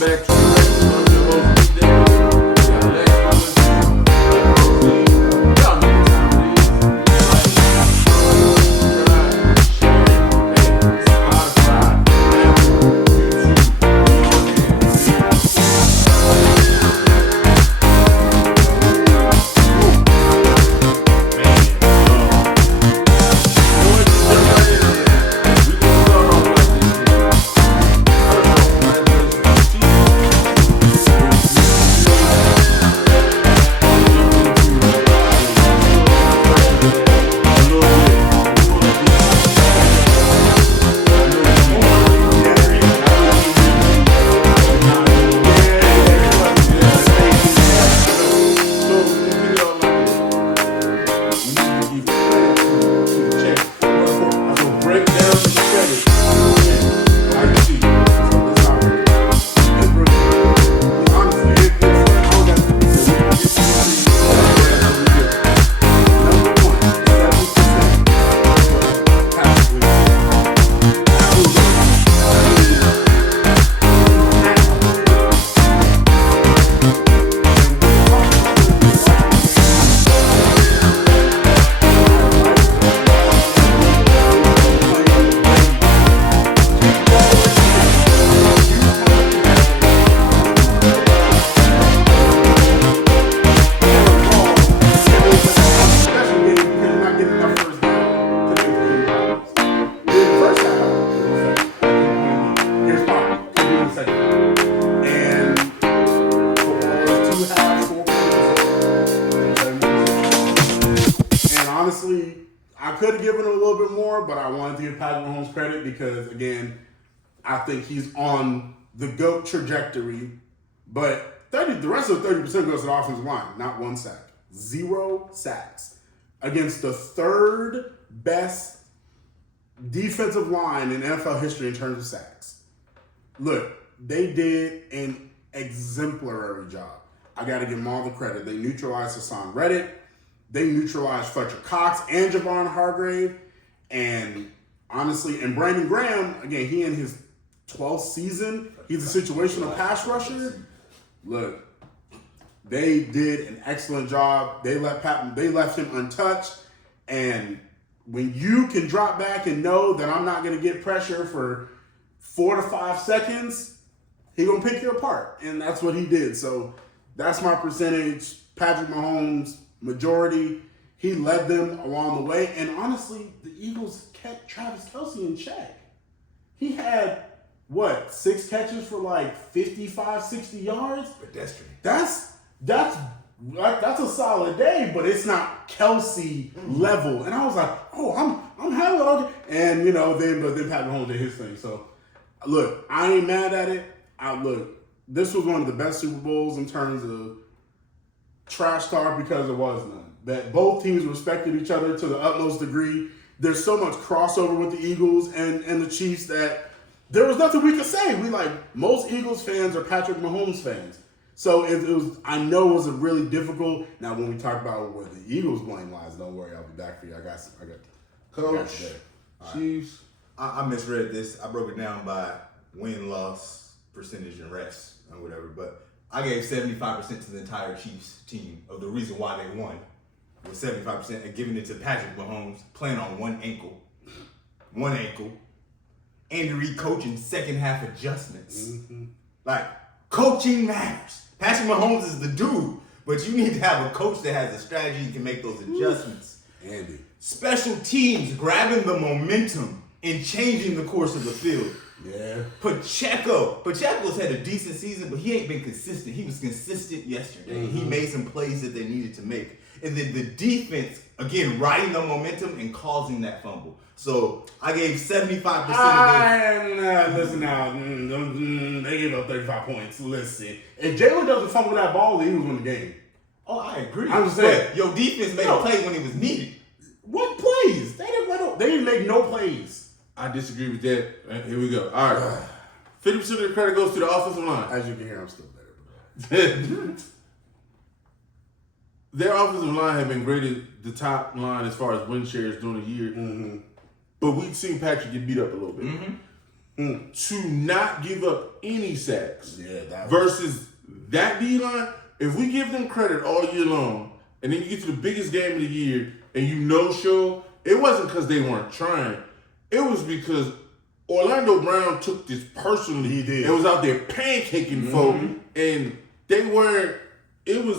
welcome back to the Breakfast of your host, Pete Davis. We got Lex Willis, y'all know what time it is. Like, subscribe, share, hey, Spotify, Apple, honestly, I could have given him a little bit more, but I wanted to give Patrick Mahomes credit because, again, I think he's on the GOAT trajectory. But the rest of the 30% goes to the offensive line, not one sack. 0 sacks against the third best defensive line in NFL history in terms of sacks. Look, they did an exemplary job. I got to give them all the credit. They neutralized Hassan Reddick. They neutralized Fletcher Cox and Javon Hargrave. And honestly, and Brandon Graham, again, he in his 12th season, he's a situational pass rusher. Look, they did an excellent job. They left him untouched. And when you can drop back and know that I'm not going to get pressure for 4 to 5 seconds, he's going to pick you apart. And that's what he did. So that's my percentage. Patrick Mahomes, majority. He led them along the way. And honestly, the Eagles kept Travis Kelce in check. He had, 6 catches for like 55, 60 yards? Pedestrian. That's a solid day, but it's not Kelce level. And I was like, oh, I'm having it. And, then Patrick Mahomes did his thing. So, look, I ain't mad at it. This was one of the best Super Bowls in terms of trash talk because there was none. That both teams respected each other to the utmost degree. There's so much crossover with the Eagles and the Chiefs that there was nothing we could say. Most Eagles fans are Patrick Mahomes fans. So I know it was a really difficult. Now, when we talk about where the Eagles blame lies, don't worry, I'll be back for you. I got Coach, Chiefs. I misread this. I broke it down by win-loss percentage and reps or whatever, but I gave 75% to the entire Chiefs team of the reason why they won was 75% and giving it to Patrick Mahomes playing on one ankle. Andy Reid coaching second half adjustments. Coaching matters. Patrick Mahomes is the dude, but you need to have a coach that has a strategy and can make those adjustments. Andy. Special teams grabbing the momentum and changing the course of the field. Yeah. Pacheco's had a decent season, but he ain't been consistent. He was consistent yesterday. He made some plays that they needed to make. And then the defense, again, riding the momentum and causing that fumble. So I gave 75% of this. Listen now. They gave up 35 points. Listen. If Jalen doesn't fumble that ball, the Eagles win the game. Oh, I agree. I'm just saying. But your defense made a play when it was needed. What plays? They didn't make no plays. I disagree with that. Here we go. All right. 50% of the credit goes to the offensive line. As you can hear, I'm still better. Their offensive line had been graded the top line as far as win shares during the year. But we'd seen Patrick get beat up a little bit. to not give up any sacks. Yeah, that versus that D-line. If we give them credit all year long, and then you get to the biggest game of the year, and you no-show, it wasn't because they weren't trying. It was because Orlando Brown took this personally. He did. It was out there pancaking folk, and they weren't. It was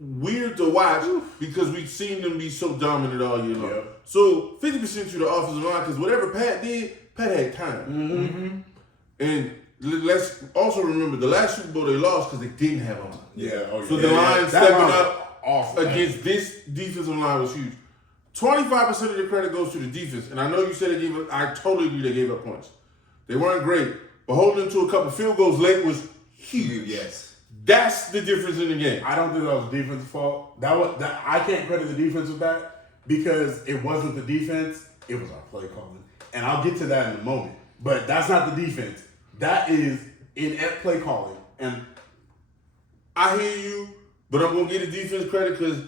weird to watch because we've seen them be so dominant all year long. Yep. So 50% to the offensive line, because whatever Pat did, Pat had time. And let's also remember the last Super Bowl they lost because they didn't have a line. Yeah. Oh, So yeah. the line That stepping line up awful, against this defensive line was huge. 25% of the credit goes to the defense, and I know you said they gave up. I totally agree they gave up points. They weren't great, but holding them to a couple field goals late was huge. Yes. That's the difference in the game. I don't think that was the defense's fault. I can't credit the defense with that because it wasn't the defense. It was our play calling, and I'll get to that in a moment. But that's not the defense. That is inept play calling, and I hear you, but I'm gonna give the defense credit because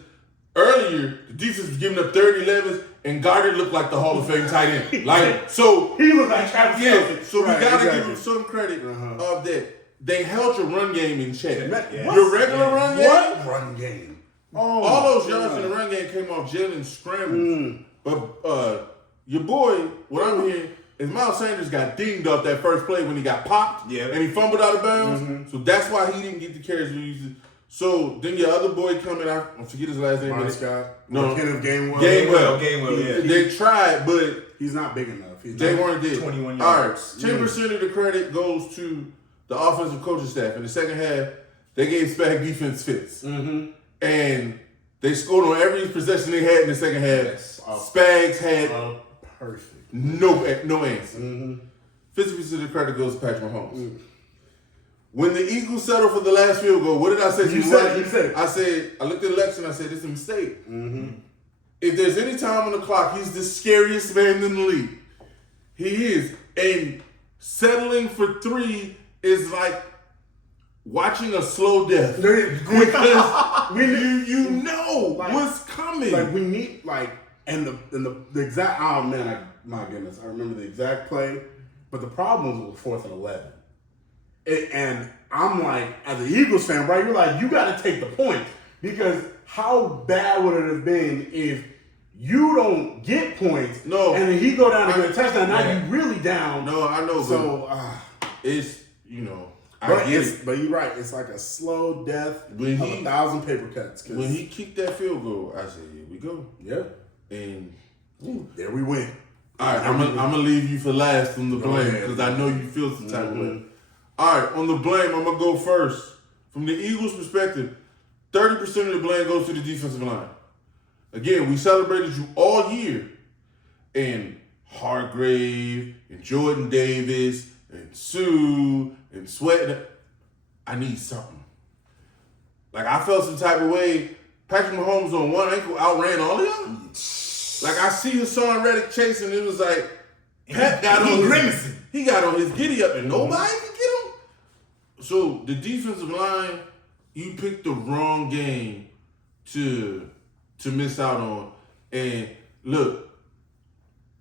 earlier the defense was giving up 30-11s, and Goddard looked like the Hall of Fame tight end. Like so. he looked like Travis Kelce. So Right, we gotta exactly. give them some credit of that. They held your run game in check. Yes. Your regular run game, What run game? Oh, all those yards in the run game came off Jalen scrambles. But your boy, what I'm hearing is Miles Sanders got dinged off that first play when he got popped and he fumbled out of bounds. So that's why he didn't get the carries we used to. So then your other boy coming out, I forget his last name. Mark Scott. No. Kenneth Gainwell. Yeah. They tried, but He's not big enough. they weren't there. 21 All right, yards. 10% of the credit goes to the offensive coaching staff. In the second half, they gave Spag defense fits. And they scored on every possession they had in the second half. Yes. Spags had Perfect. no answer. 50% of the credit goes to Patrick Mahomes. When the Eagles settled for the last field goal, what did I say to You said it. I said, I looked at Lex and I said, it's a mistake. If there's any time on the clock, he's the scariest man in the league. He is. And settling for 3 is like watching a slow death. Because you know what's coming. Like we need and the exact my goodness, I remember the exact play, but the problem was 4th and 11. And I'm like, as an Eagles fan, right? You're like, you got to take the point because how bad would it have been if you don't get points? No. And then he go down and get a touchdown. Now you really down. No, I know. So, it's I get it. But you're right. It's like a slow death When of he- 1,000 paper cuts. When he kicked that field goal, I said, here we go. Yeah. And There we went. all right, I'm gonna leave you for last from the blame ahead. because I know you feel some type of way. All right, on the blame, I'm gonna go first. From the Eagles' perspective, 30% of the blame goes to the defensive line. Again, we celebrated you all year, and Hargrave and Jordan Davis and Sue and Sweat. I need something. Like I felt some type of way. Patrick Mahomes on one ankle outran all of y'all. Like I see Hassan Reddick chasing. It was like Pat got on grimacing. He got on his giddy up, and nobody could get him. So the defensive line, you picked the wrong game to miss out on. And look,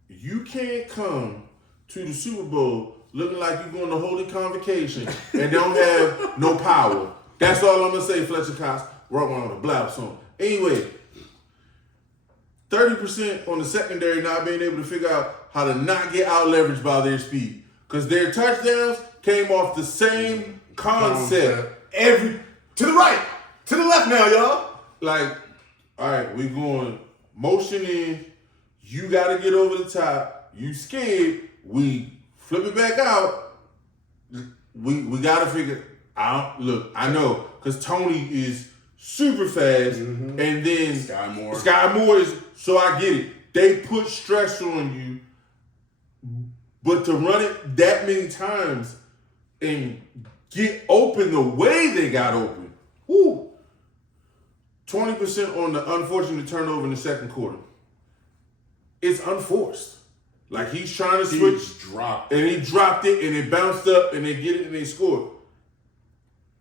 you can't come to the Super Bowl looking like you're going to Holy Convocation and don't have no power. That's all I'm gonna say, Fletcher Cox. Wrote one on a blab song. Anyway, 30% on the secondary not being able to figure out how to not get out leveraged by their speed. Because their touchdowns came off the same concept. To the right, to the left now, y'all. Like, all right, we going motion in. You got to get over the top. You scared. We flip it back out. We got to figure out. Look, I know because Tony is super fast, and then Sky Moore is. So I get it. They put stress on you, but to run it that many times and get open the way they got open, whoo. 20% on the unfortunate turnover in the second quarter. It's unforced. Like he's trying to switch, and he dropped it, and it bounced up, and they get it, and they score.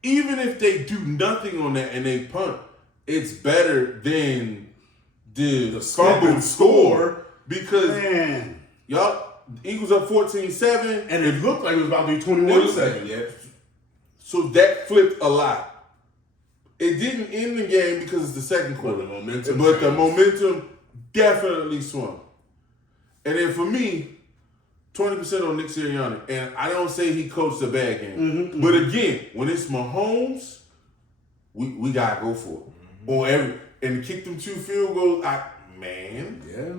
Even if they do nothing on that and they punt, it's better than the fumble score because y'all Eagles up 14-7. And it looked like it was about to be 21-7. Yeah. So that flipped a lot. It didn't end the game because it's the second quarter. But the momentum But the changed. momentum definitely swung. And then for me, 20% on Nick Sirianni. And I don't say he coached a bad game. But again, when it's Mahomes, we gotta go for it. And kick them 2 field goals. Yeah.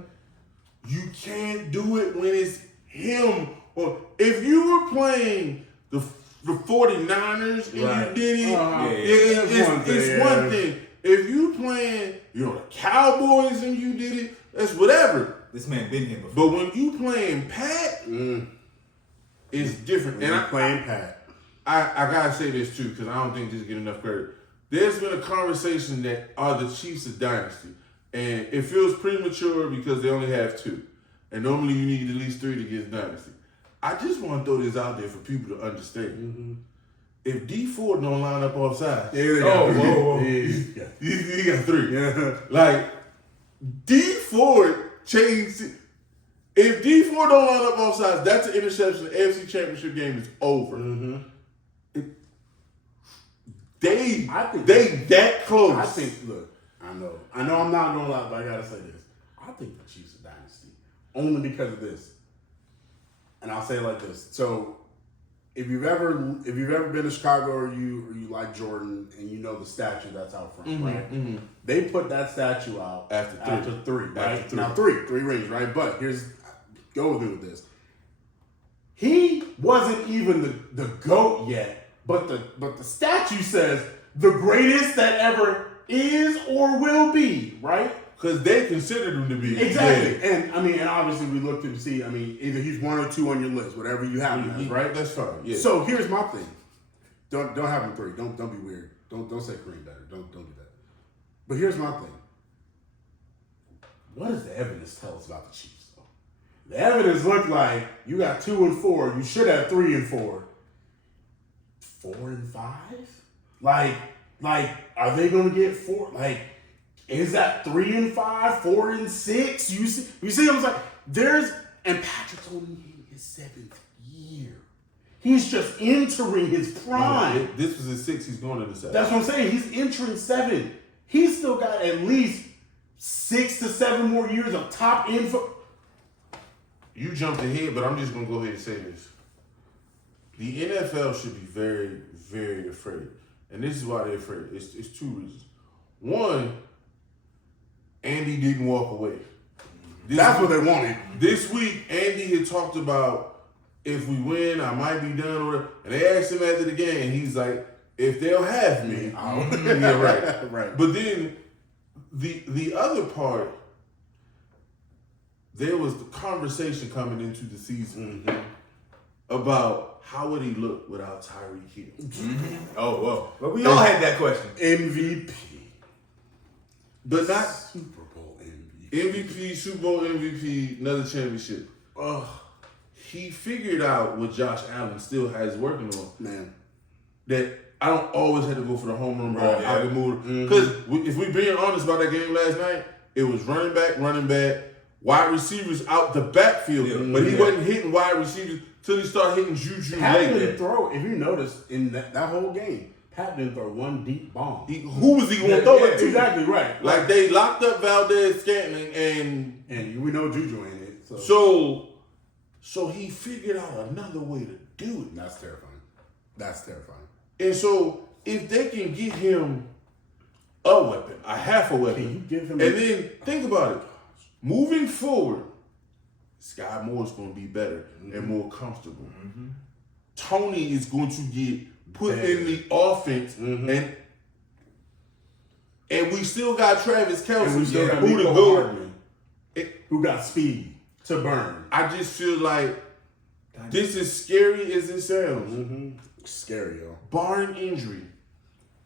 You can't do it when it's him. Or if you were playing the 49ers and Right. you did it, That's it's one thing. If you playing, the Cowboys and you did it, that's whatever. This man been here before. But when you playing Pat, it's different. And And I'm playing Pat. I gotta say this too, because I don't think this get enough credit. There's been a conversation that are the Chiefs a dynasty, and it feels premature because they only have 2, and normally you need at least 3 to get a dynasty. I just want to throw this out there for people to understand. If D Ford don't line up off sides, Whoa. he got 3. Yeah. Like D Ford changed. If D Ford don't line up off sides, that's an interception. The AFC Championship game is over. They that close. I think, look, I know I'm not gonna lie, but I gotta say this. I think the Chiefs are dynasty. Only because of this. And I'll say it like this. So if you've ever been to Chicago or you like Jordan and you know the statue that's out front, right? They put that statue out after three, right? After 3. Now three rings, right? But go with me with this. He wasn't even the GOAT yet. But the statue says the greatest that ever is or will be, right? Because they considered him to be. Exactly. Yeah. And obviously we looked to see, either he's 1 or 2 on your list, whatever you have him as, right? That's fine. Yeah. So here's my thing. Don't have him 3. Don't be weird. Don't say Kareem better. Don't do that. But here's my thing. What does the evidence tell us about the Chiefs, though? The evidence looked like you got 2 and 4. You should have 3 and 4. 4 and 5? Like, are they gonna get 4? Like, is that 3 and 5, 4 and 6? You see, I'm like, and Patrick's only in his 7th year. He's just entering his prime. This was his 6. He's going to the 7. That's what I'm saying. He's entering 7. He's still got at least 6 to 7 more years of top info. You jumped ahead, but I'm just gonna go ahead and say this. The NFL should be very, very afraid. And this is why they're afraid. It's 2 reasons. One, Andy didn't walk away. That's what they wanted. This week, Andy had talked about, if we win, I might be done or whatever. And they asked him after the game, and he's like, if they'll have me, yeah, right. Right. But then the other part, there was the conversation coming into the season about how would he look without Tyreek Hill? Oh, well. But we all had that question. MVP. But not Super Bowl MVP. MVP, Super Bowl MVP, another championship. Ugh. He figured out what Josh Allen still has working on. Man. That I don't always have to go for the home run ball. Right, I can move. Because if we're being honest about that game last night, it was running back, wide receivers out the backfield. But he wasn't hitting wide receivers till he started hitting Juju Pat late. didn't throw, if you notice, in that whole game, Pat didn't throw one deep bomb. Who was he going to throw it to? Exactly right. Like they locked up Valdez Scantling And we know Juju ain't it. So he figured out another way to do it. That's terrifying. And so if they can get him a weapon, a half a weapon, Can you give him and then think about it. Moving forward, Sky Moore's going to be better and more comfortable. Tony is going to get put in the offense, and we still got Travis Kelce, And we still got who to Mecole go. Hardman, who got speed to burn. I just feel like this is scary as it sounds. Scary, yo. Barring injury,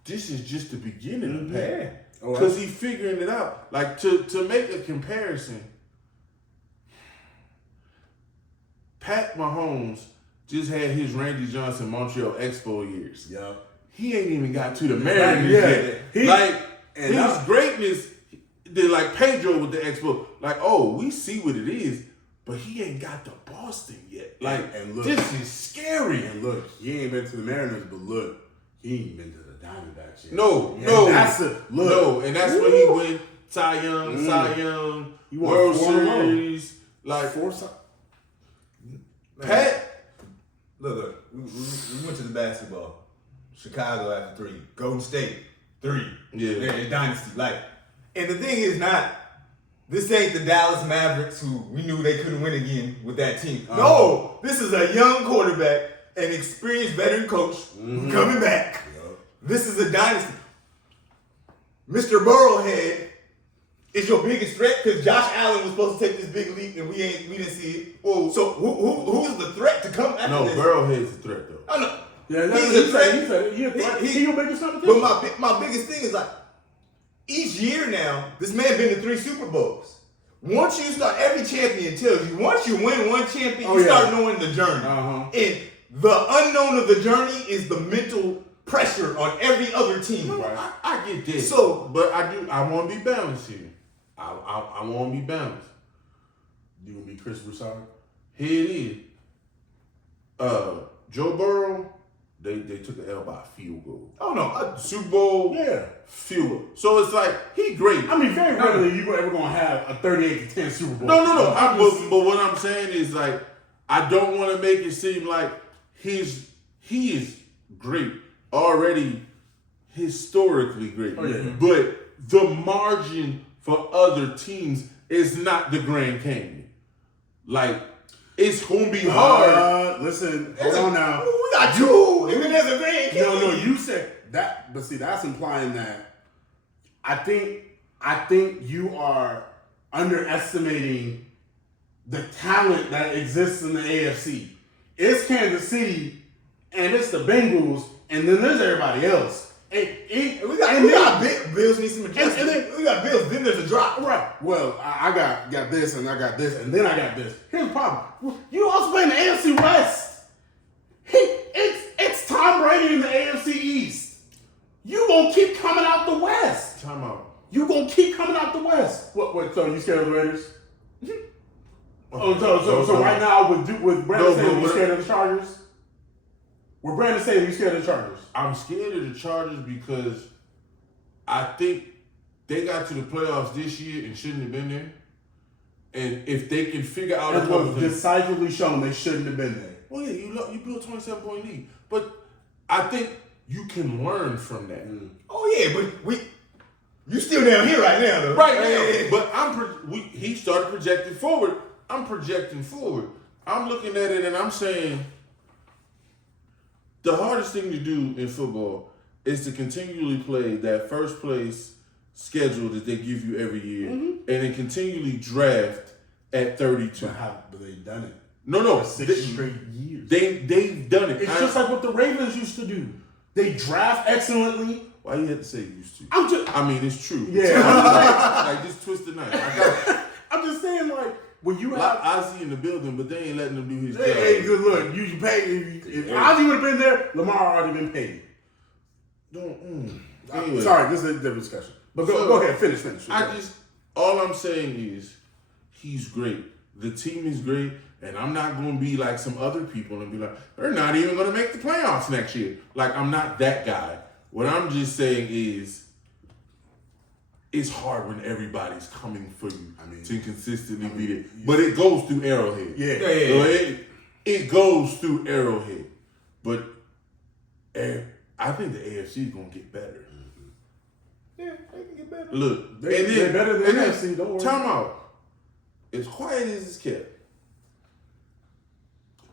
this is just the beginning of Pat. Oh, Because he's figuring it out. Like, to make a comparison, Pat Mahomes just had his Randy Johnson Montreal Expo years. Yeah. He ain't even got to the Mariners Yeah. yet. His greatness, like Pedro with the Expo, like, oh, we see what it is, but he ain't got the Boston yet. Like, And look- this is scary. And look, he ain't been to the Mariners, but look, he ain't been to the Diamondbacks yet. No, And no, that's a look. no, and that's when he win Cy Young, He won World 4 in a row. Series. Like, Man. Pat, Look, we went to the basketball. Chicago after 3. Golden State, 3. Yeah. They're dynasty. Like, and the thing is not, this ain't the Dallas Mavericks who we knew they couldn't win again with that team. No, this is a young quarterback, an experienced veteran coach coming back. This is a dynasty. Mr. Burrowhead is your biggest threat because Josh Allen was supposed to take this big leap and we didn't see it. Oh, so who's the threat to come after no, this? Burrowhead's a threat though. I know. Yeah, He's he a threat. said he a threat. He- He your biggest competition. But my biggest thing is like, each year now, this man been to 3 Super Bowls. Once you start, every champion tells you, once you win one champion, Oh, you yeah. start knowing the journey. Uh-huh. And the unknown of the journey is the mental pressure on every other team. No, Right. I get this. So- but I want to be balanced here. I want to be balanced. You gonna be Chris Broussard? Here it is. Joe Burrow, they took an L by a field goal. Oh no, Super Bowl, Yeah. field goal. So it's like, he great. I mean, very rarely you ever gonna have a 38-10 Super Bowl. No. But But what I'm saying is like, I don't want to make it seem like he is great already, historically great. Oh, yeah. But the margin for other teams is not the Grand Canyon. Like, it's gonna be hard. Listen, hold on now. we got 2, and then there's a Grand No, Canyon. you said that, but see, that's implying that I think you are underestimating the talent that exists in the AFC. It's Kansas City, and it's the Bengals, and then there's everybody else. We got Bills need some adjustment. and then- we got Bills. Then there's a drop. Right. Well, I got this, and I got this, and then I got this. Here's the problem. You also play in the AFC West. It's Tom Brady in the AFC East. You gonna keep coming out the West. Time out. You gonna keep coming out the West. What? So you scared of the Raiders? So right now with Brandon No, saying but you scared of the Chargers? With Brandon saying you scared of the Chargers? I'm scared of the Chargers because I think they got to the playoffs this year and shouldn't have been there. And if they can figure out a It couple was things, decisively shown they shouldn't have been there. well, yeah, you built a 27-point lead, but I think you can learn from that. Oh yeah, but you still down here right now though. Right now, Hey. but he started projecting forward. I'm projecting forward. I'm looking at it and I'm saying the hardest thing to do in football is to continually play that first place schedule that they give you every year, and then continually draft at 32. But they've done it No, for 6 straight years. they've done it. It's just like what the Ravens used to do. They draft excellently. Why you have to say used to? I'm just, I mean, it's true. Yeah. like this twisted knife. I'm just saying, like when you Like have. Ozzy in the building, but they ain't letting him do his Hey, job. good look. You pay. If Ozzy would have been there, Lamar already been paid. Anyway. Sorry, this is a different discussion. But go ahead, finish. All I'm saying is, he's great. The team is great, and I'm not going to be like some other people and be like, they're not even going to make the playoffs next year. Like, I'm not that guy. What I'm just saying is, it's hard when everybody's coming for you to consistently beat it. But it goes through Arrowhead. Yeah. So it goes through Arrowhead. But I think the AFC is going to get better. Yeah, they can get better. Look, They're better than NFC, don't worry. Time out. As quiet as it's kept.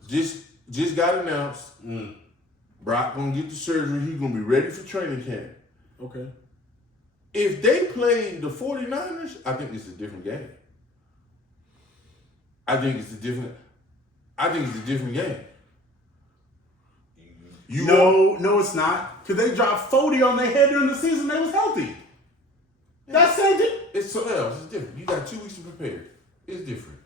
Just got announced. Brock gonna get the surgery. He's gonna be ready for training camp. Okay. If they play the 49ers, I think it's a different game. I think it's a different game. No, it's not. Because they dropped 40 on their head during the season. They was healthy. That's same thing. It's something else. It's different. You got 2 weeks to prepare. It's different.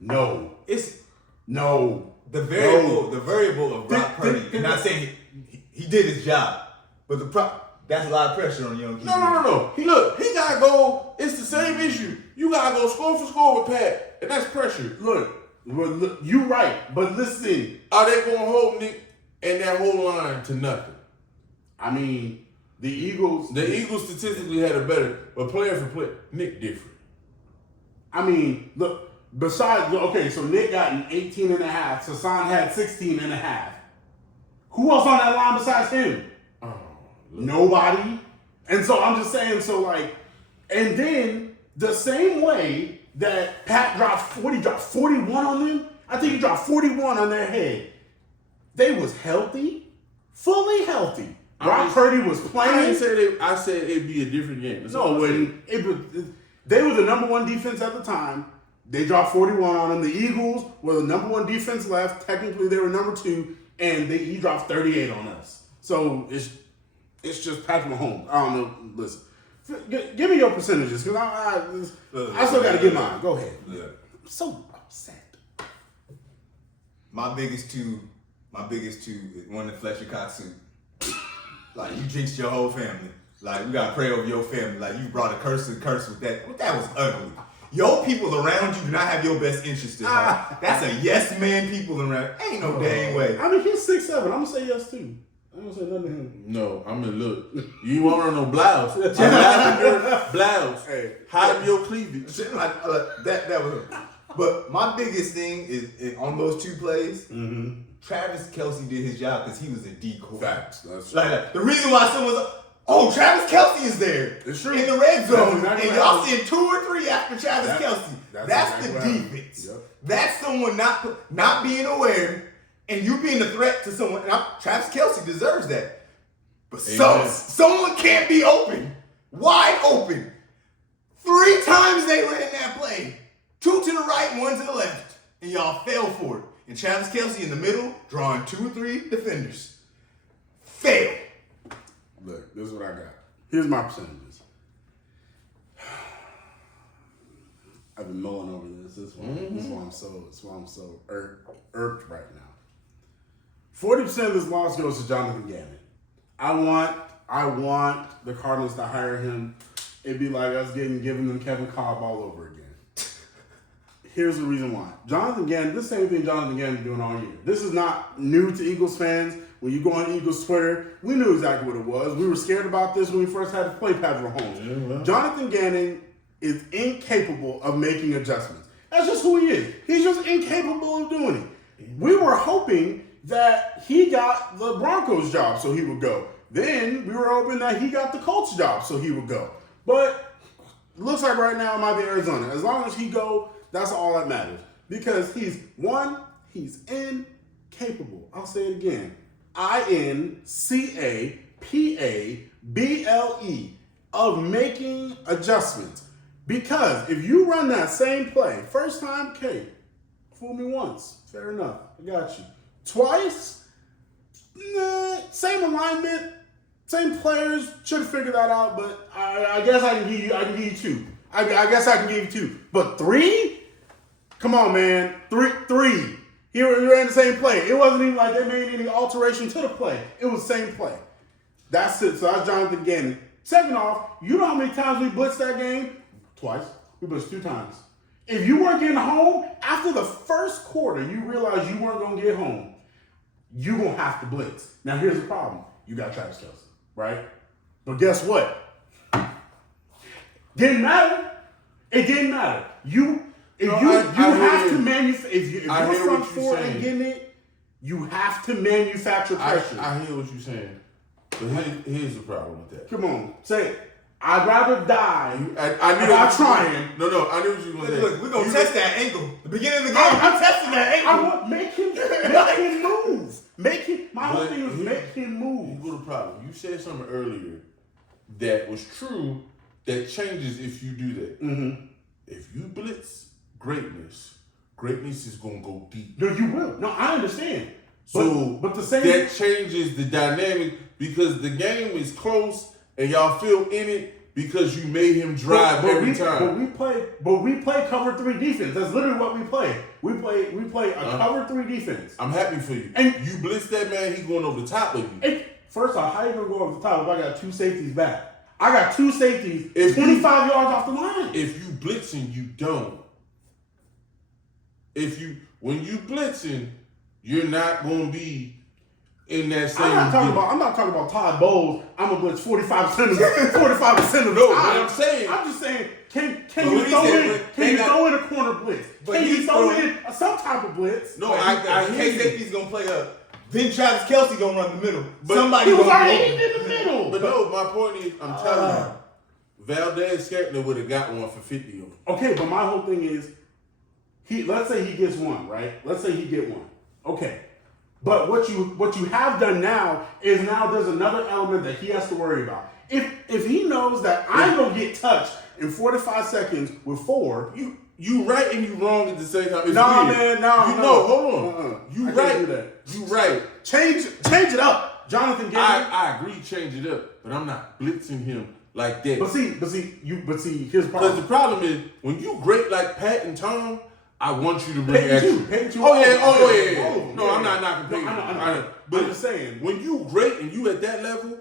No. It's No. the variable of Brock Purdy. I'm not saying he did his job, but That's a lot of pressure on young kids. No. Look, he gotta go. It's the same issue. You gotta go score for score with Pat, and that's pressure. Look, you right, but listen. Are they gonna hold Nick and that whole line to nothing? I mean, the Eagles statistically had a better, but player for player, Nick different. I mean, look, besides, okay, so Nick got an 18 and a half. Sasan had 16 and a half. Who else on that line besides him? Nobody. And so I'm just saying, and then the same way that Pat dropped 41 on them, I think he dropped 41 on their head. They was healthy, fully healthy. Brock Purdy was playing. I said it'd be a different game. That's No, when they were the number one defense at the time. They dropped 41 on them. The Eagles were the number one defense left. Technically, they were number two, and he dropped 38 on us. So it's just Patrick Mahomes. I don't know. Listen, give me your percentages because I still got to get mine. Go ahead. Yeah. I'm so upset. My biggest two is one, the Fletcher Cox suit. Like, you jinxed your whole family. Like, we gotta pray over your family. Like, you brought a curse with that. That was ugly. Your people around you do not have your best interest at heart. That's a yes man people around. Ain't no dang way. I mean, he's 6'7". I'm gonna say yes too. I'm gonna say nothing to him. No, I'm gonna look. You won't wear no blouse. Lavender blouse. Hey, hide your cleavage. That was. But my biggest thing is on those two plays. Mm-hmm. Travis Kelce did his job because he was a decoy. Facts. That's like the reason why someone's Travis Kelce is there. It's true. In the red zone. Exactly And y'all seeing 2 or 3 after Travis Kelce. That's exactly the defense. Yep. That's someone not being aware and you being a threat to someone. Now, Travis Kelce deserves that. But someone can't be open. Wide open. 3 times they ran that play. 2 to the right, 1 to the left. And y'all fell for it. And Travis Kelce in the middle, drawing 2 or 3 defenders. Fail. Look, this is what I got. Here's my percentages. I've been mulling over this. This why I'm so irked right now. 40% of this loss goes to Jonathan Gannon. I want the Cardinals to hire him. It'd be like us giving them Kevin Kolb all over again. Here's the reason why. Jonathan Gannon, this same thing Jonathan Gannon doing all year. This is not new to Eagles fans. When you go on Eagles Twitter, we knew exactly what it was. We were scared about this when we first had to play Patrick Mahomes. Yeah, well. Jonathan Gannon is incapable of making adjustments. That's just who he is. He's just incapable of doing it. We were hoping that he got the Broncos job so he would go. Then we were hoping that he got the Colts job so he would go. But looks like right now it might be Arizona. As long as he go, that's all that matters. Because he's incapable. I'll say it again. INCAPABLE of making adjustments. Because if you run that same play, first time, okay, fool me once, fair enough, I got you. Twice, same alignment, same players, should have figured that out, but I guess I can give you 2. I guess I can give you 2. But 3? Come on, man. 3. You ran the same play. It wasn't even like they made any alteration to the play. It was the same play. That's it. So that's Jonathan Gannon. Second off, you know how many times we blitzed that game? Twice. We blitzed 2 times. If you weren't getting home, after the first quarter, you realized you weren't going to get home, you're going to have to blitz. Now, here's the problem. You got Travis Kelce, right? But guess what? Didn't matter. It didn't matter. If you're front four and getting it, you have to manufacture pressure. I hear what you're saying. But here's the problem with that. Come on, say it. I'd rather die I knew without trying. No, I knew what you were going to say. Look, we're going to test that ankle. The beginning of the game, I'm testing that ankle. I want make him move. My whole thing was make him move. Here's the problem. You said something earlier that was true that changes if you do that. Mm-hmm. If you blitz greatness is going to go deep. No, you will. No, I understand. But the same that changes the dynamic because the game is close and y'all feel in it because you made him drive every time. But we play cover 3 defense. That's literally what we play. We play a cover 3 defense. I'm happy for you. And you blitz that man, he's going over the top of you. First off, how you gonna go over the top if I got two safeties back? I got two safeties, If 25 yards off the line. If you blitzing, you don't. When you blitzing, you're not gonna be in that same. I'm not talking about Todd Bowles. I'm gonna blitz 45% of the 45% of the No, time. what I'm saying. I'm just saying, can But you what he throw said, in? but Can they you got- throw in a corner blitz? But Can you he's throw throwing- in some type of blitz? No, I hear K you. safety's gonna play up. Then Travis Kelce gonna run the middle. But Somebody He was gonna already be in the middle. But no, my point is, I'm telling you, Valdez Scantling would have got one for 50 of them. Okay, but my whole thing is, let's say he gets one, right? Let's say he get one. Okay. But what you have done now is now there's another element that he has to worry about. If he knows that I'm gonna get touched in 45 seconds with 4, You right and you wrong at the same time. It's Nah, weird. man, no, You no. know, hold on. You I can't right. do that. You right. change it up, Jonathan Gannon. I agree, change it up, but I'm not blitzing him like that. But see, here's the Because the problem. problem is, when you great like Pat and Tom, I want you to bring Peyton extra. too. Peyton too. Oh yeah, All oh of yeah, them. yeah. All of them. No, Yeah, I'm yeah. not knocking Peyton. No, I know. But I'm just saying. when you great and you at that level,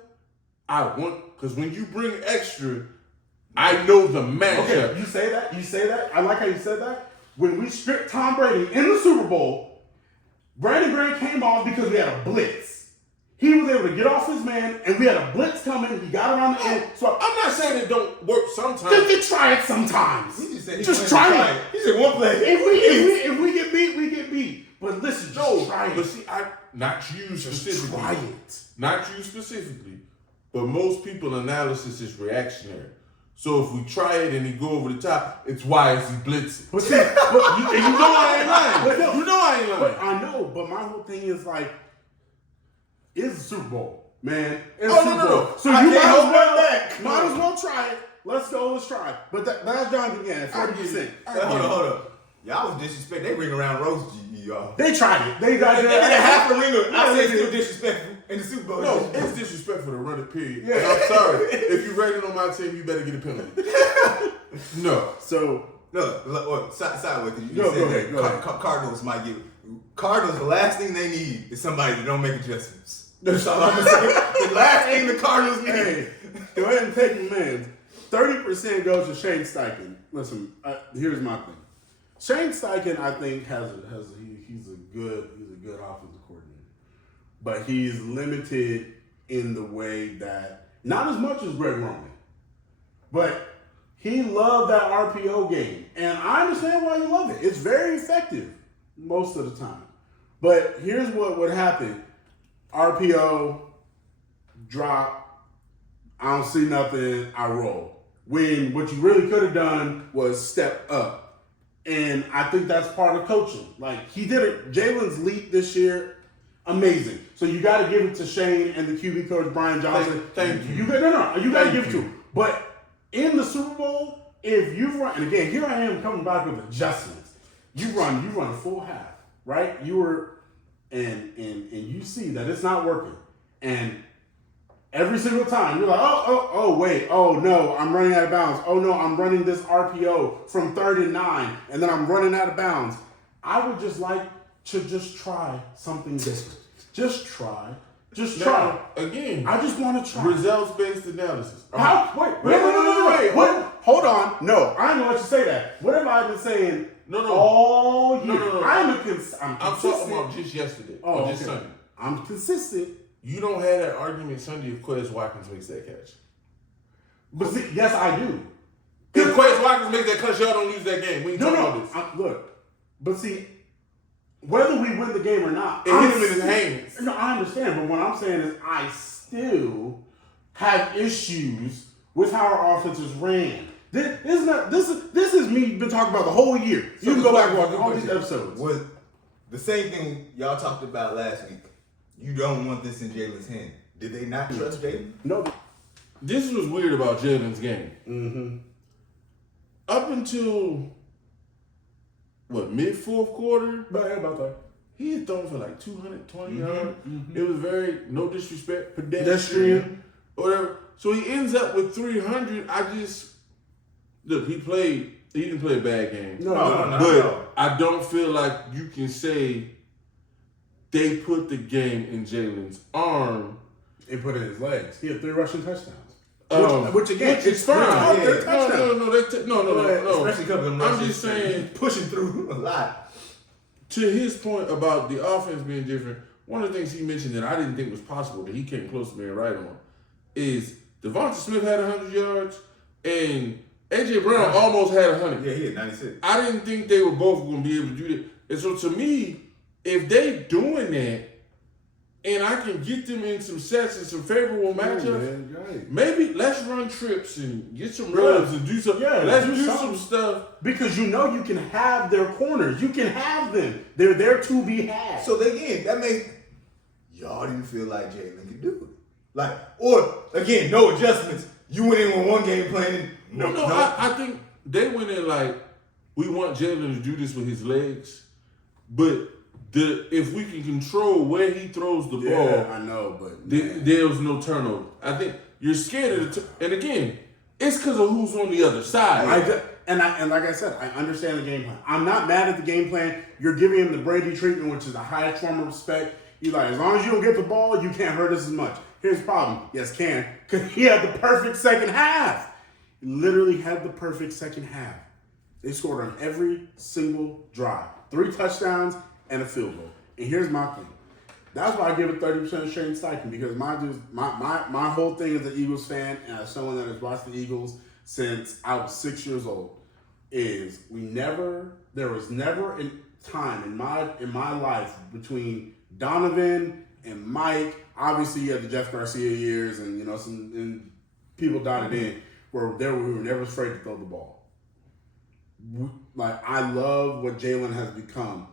I want, because when you bring extra, I know the matchup. Okay, you say that. I like how you said that. When we stripped Tom Brady in the Super Bowl, Brandon Graham came off because we had a blitz. He was able to get off his man, and we had a blitz coming. He got around the end. So I'm not saying it don't work sometimes. just try it sometimes. He just said he's Just planning try to it. He said one play. If we get beat, we get beat. But listen, just try But it. see, not you specifically. Try it. Not you specifically, but most people analysis is reactionary. So if we try it and he go over the top, it's why is he blitzing? But see, but And you know I ain't lying. But no. You know I ain't lying. But I know, but my whole thing is like, it's the Super Bowl, man. It's Oh, the no, Super no, Bowl. no. So I you can't might hold as well, that back. might as well try it. Let's try. But that's John again, 40%. Hold up. Y'all was disrespectful. They ring around Rose GE, y'all. They tried it. They got They did a half a ring. Yeah, I they said still did. disrespectful in the Super Bowl. No, it's disrespectful to run it, period. Yeah. And I'm sorry. If you rated on my team, you better get a penalty. No. So No, sideways. You Go said ahead, that go ahead. Cardinals might get. Cardinals, the last thing they need is somebody that don't make adjustments. That's all I'm gonna say. The last thing the Cardinals need. hey, go ahead and take your man. 30% goes to Shane Steichen. Listen, here's my thing. Shane Steichen, I think, he's a good offensive coordinator, but he's limited in the way that not as much as Greg Roman, but he loved that RPO game, and I understand why you love it. It's very effective most of the time. But here's what would happen: RPO drop. I don't see nothing. I roll. When what you really could have done was step up. And I think that's part of coaching. Like, he did it. Jalen's leap this year, amazing. So you got to give it to Shane and the QB coach, Brian Johnson. Thank you. You got to Thank give it to you. him. But in the Super Bowl, if you run, and again, here I am coming back with adjustments. You run a full half, right? You were, and you see that it's not working. And every single time, you're like, wait, oh no, I'm running out of bounds. Oh no, I'm running this RPO from 3rd and 9, and then I'm running out of bounds. I would just like to just try something different. Just try. Just try. Now, again, I just want to try. results-based analysis. How? Wait. Hold on. No, I ain't gonna let you say that. What have I been saying? No. All year. No. I'm I'm consistent. talking about just yesterday or just Sunday. I'm consistent. You don't have that argument Sunday if Quez Watkins makes that catch. But see, yes, I do. If Quez Watkins makes that catch, y'all don't lose that game. We ain't talking about this. Look, but see, whether we win the game or not, It hit him in his hands. No, I understand, but what I'm saying is I still have issues with how our offenses ran. This is me been talking about the whole year. So You can go back and the watch all these question episodes. Was the same thing y'all talked about last week. You don't want this in Jalen's hand. Did they not trust Jalen? No. This was weird about Jalen's game. Mm-hmm. Up until, mid-fourth quarter, But hey, about that. he had thrown for like 220 yards. Mm-hmm. It was very, no disrespect, Pedestrian. whatever. So he ends up with 300. He didn't play a bad game. No. But I don't feel like you can say they put the game in Jalen's arm It put in his legs. He had 3 rushing touchdowns. Which again, it's fine. They're touchdowns. No. Especially a couple of them I'm rushes, just saying, pushing through a lot. to his point about the offense being different, one of the things he mentioned that I didn't think was possible that he came close to being right on is Devonta Smith had 100 yards and A.J. Brown almost had 100. Yeah, he had 96. I didn't think they were both going to be able to do that. And so to me, if they doing that and I can get them in some sets and some favorable matchups, right. maybe let's run trips and get some rubs and do some. Yeah, let's do do something. some stuff. Because you know you can have their corners. You can have them. They're there to be had. So again, that makes y'all didn't feel like Jalen could do it. Like, or again, no adjustments. You went in with one game plan. No. I think they went in like, we want Jalen to do this with his legs, but if we can control where he throws the ball, I know, but there's no turnover. I think you're scared of and again, it's because of who's on the other side. And like I said, I understand the game plan. I'm not mad at the game plan. You're giving him the Brady treatment, which is the highest form of respect. You're like, as long as you don't get the ball, you can't hurt us as much. Here's the problem. Yes, can. Because he had the perfect second half. He literally had the perfect second half. They scored on every single drive. 3 touchdowns and a field goal. And here's my thing. That's why I give it 30% of Shane Steichen, because my whole thing as an Eagles fan, and as someone that has watched the Eagles since I was 6 years old, is there was never a time in my life between Donovan and Mike. Obviously, you had the Jeff Garcia years, and and people dotted in where we were never afraid to throw the ball. I love what Jalen has become,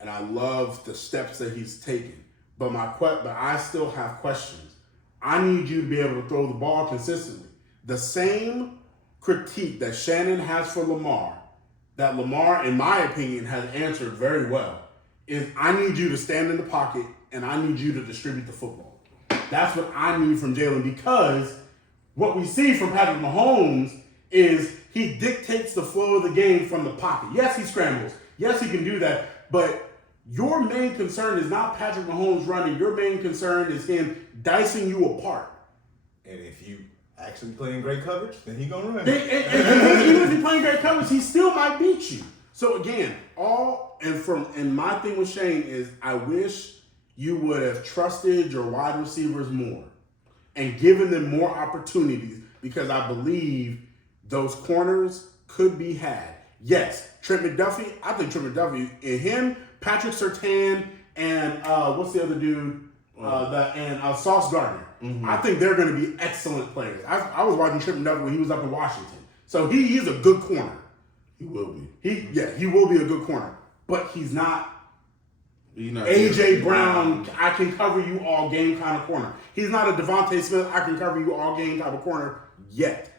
and I love the steps that he's taken. But I still have questions. I need you to be able to throw the ball consistently. The same critique that Shannon has for Lamar, that Lamar, in my opinion, has answered very well, is I need you to stand in the pocket and I need you to distribute the football. That's what I need from Jalen, because what we see from Patrick Mahomes is he dictates the flow of the game from the pocket. Yes, he scrambles. Yes, he can do that. But your main concern is not Patrick Mahomes running. Your main concern is him dicing you apart. And if you actually playing great coverage, then he gonna run. And even if he's playing great coverage, he still might beat you. So again, my thing with Shane is I wish you would have trusted your wide receivers more and given them more opportunities, because I believe those corners could be had. Yes, Trent McDuffie. I think Trent McDuffie and him, Patrick Surtain, and what's the other dude? Sauce Gardner. Mm-hmm. I think they're going to be excellent players. I was watching Trent McDuffie when he was up in Washington, so he's a good corner. He will be. He will be a good corner, but he's not A.J. Brown, I can cover you all game kind of corner. He's not a Devontae Smith, I can cover you all game type of corner yet.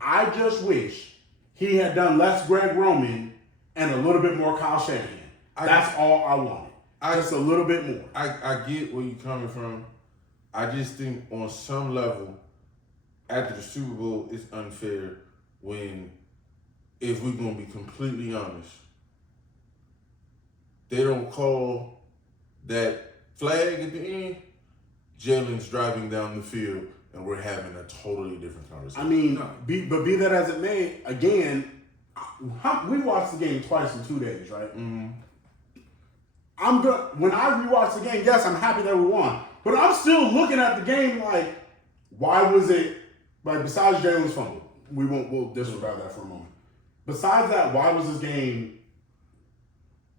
I just wish he had done less Greg Roman and a little bit more Kyle Shanahan. That's all I wanted. Just a little bit more. I get where you're coming from. I just think on some level, after the Super Bowl, it's unfair if we're going to be completely honest, they don't call that flag at the end, Jalen's driving down the field, and we're having a totally different conversation. I mean, be that as it may, again, we watched the game twice in 2 days, right? Mm-hmm. I'm good. When I rewatch the game, yes, I'm happy that we won, but I'm still looking at the game like, why was it, like, besides Jalen's fumble, we'll disregard that for a moment. Besides that, why was this game,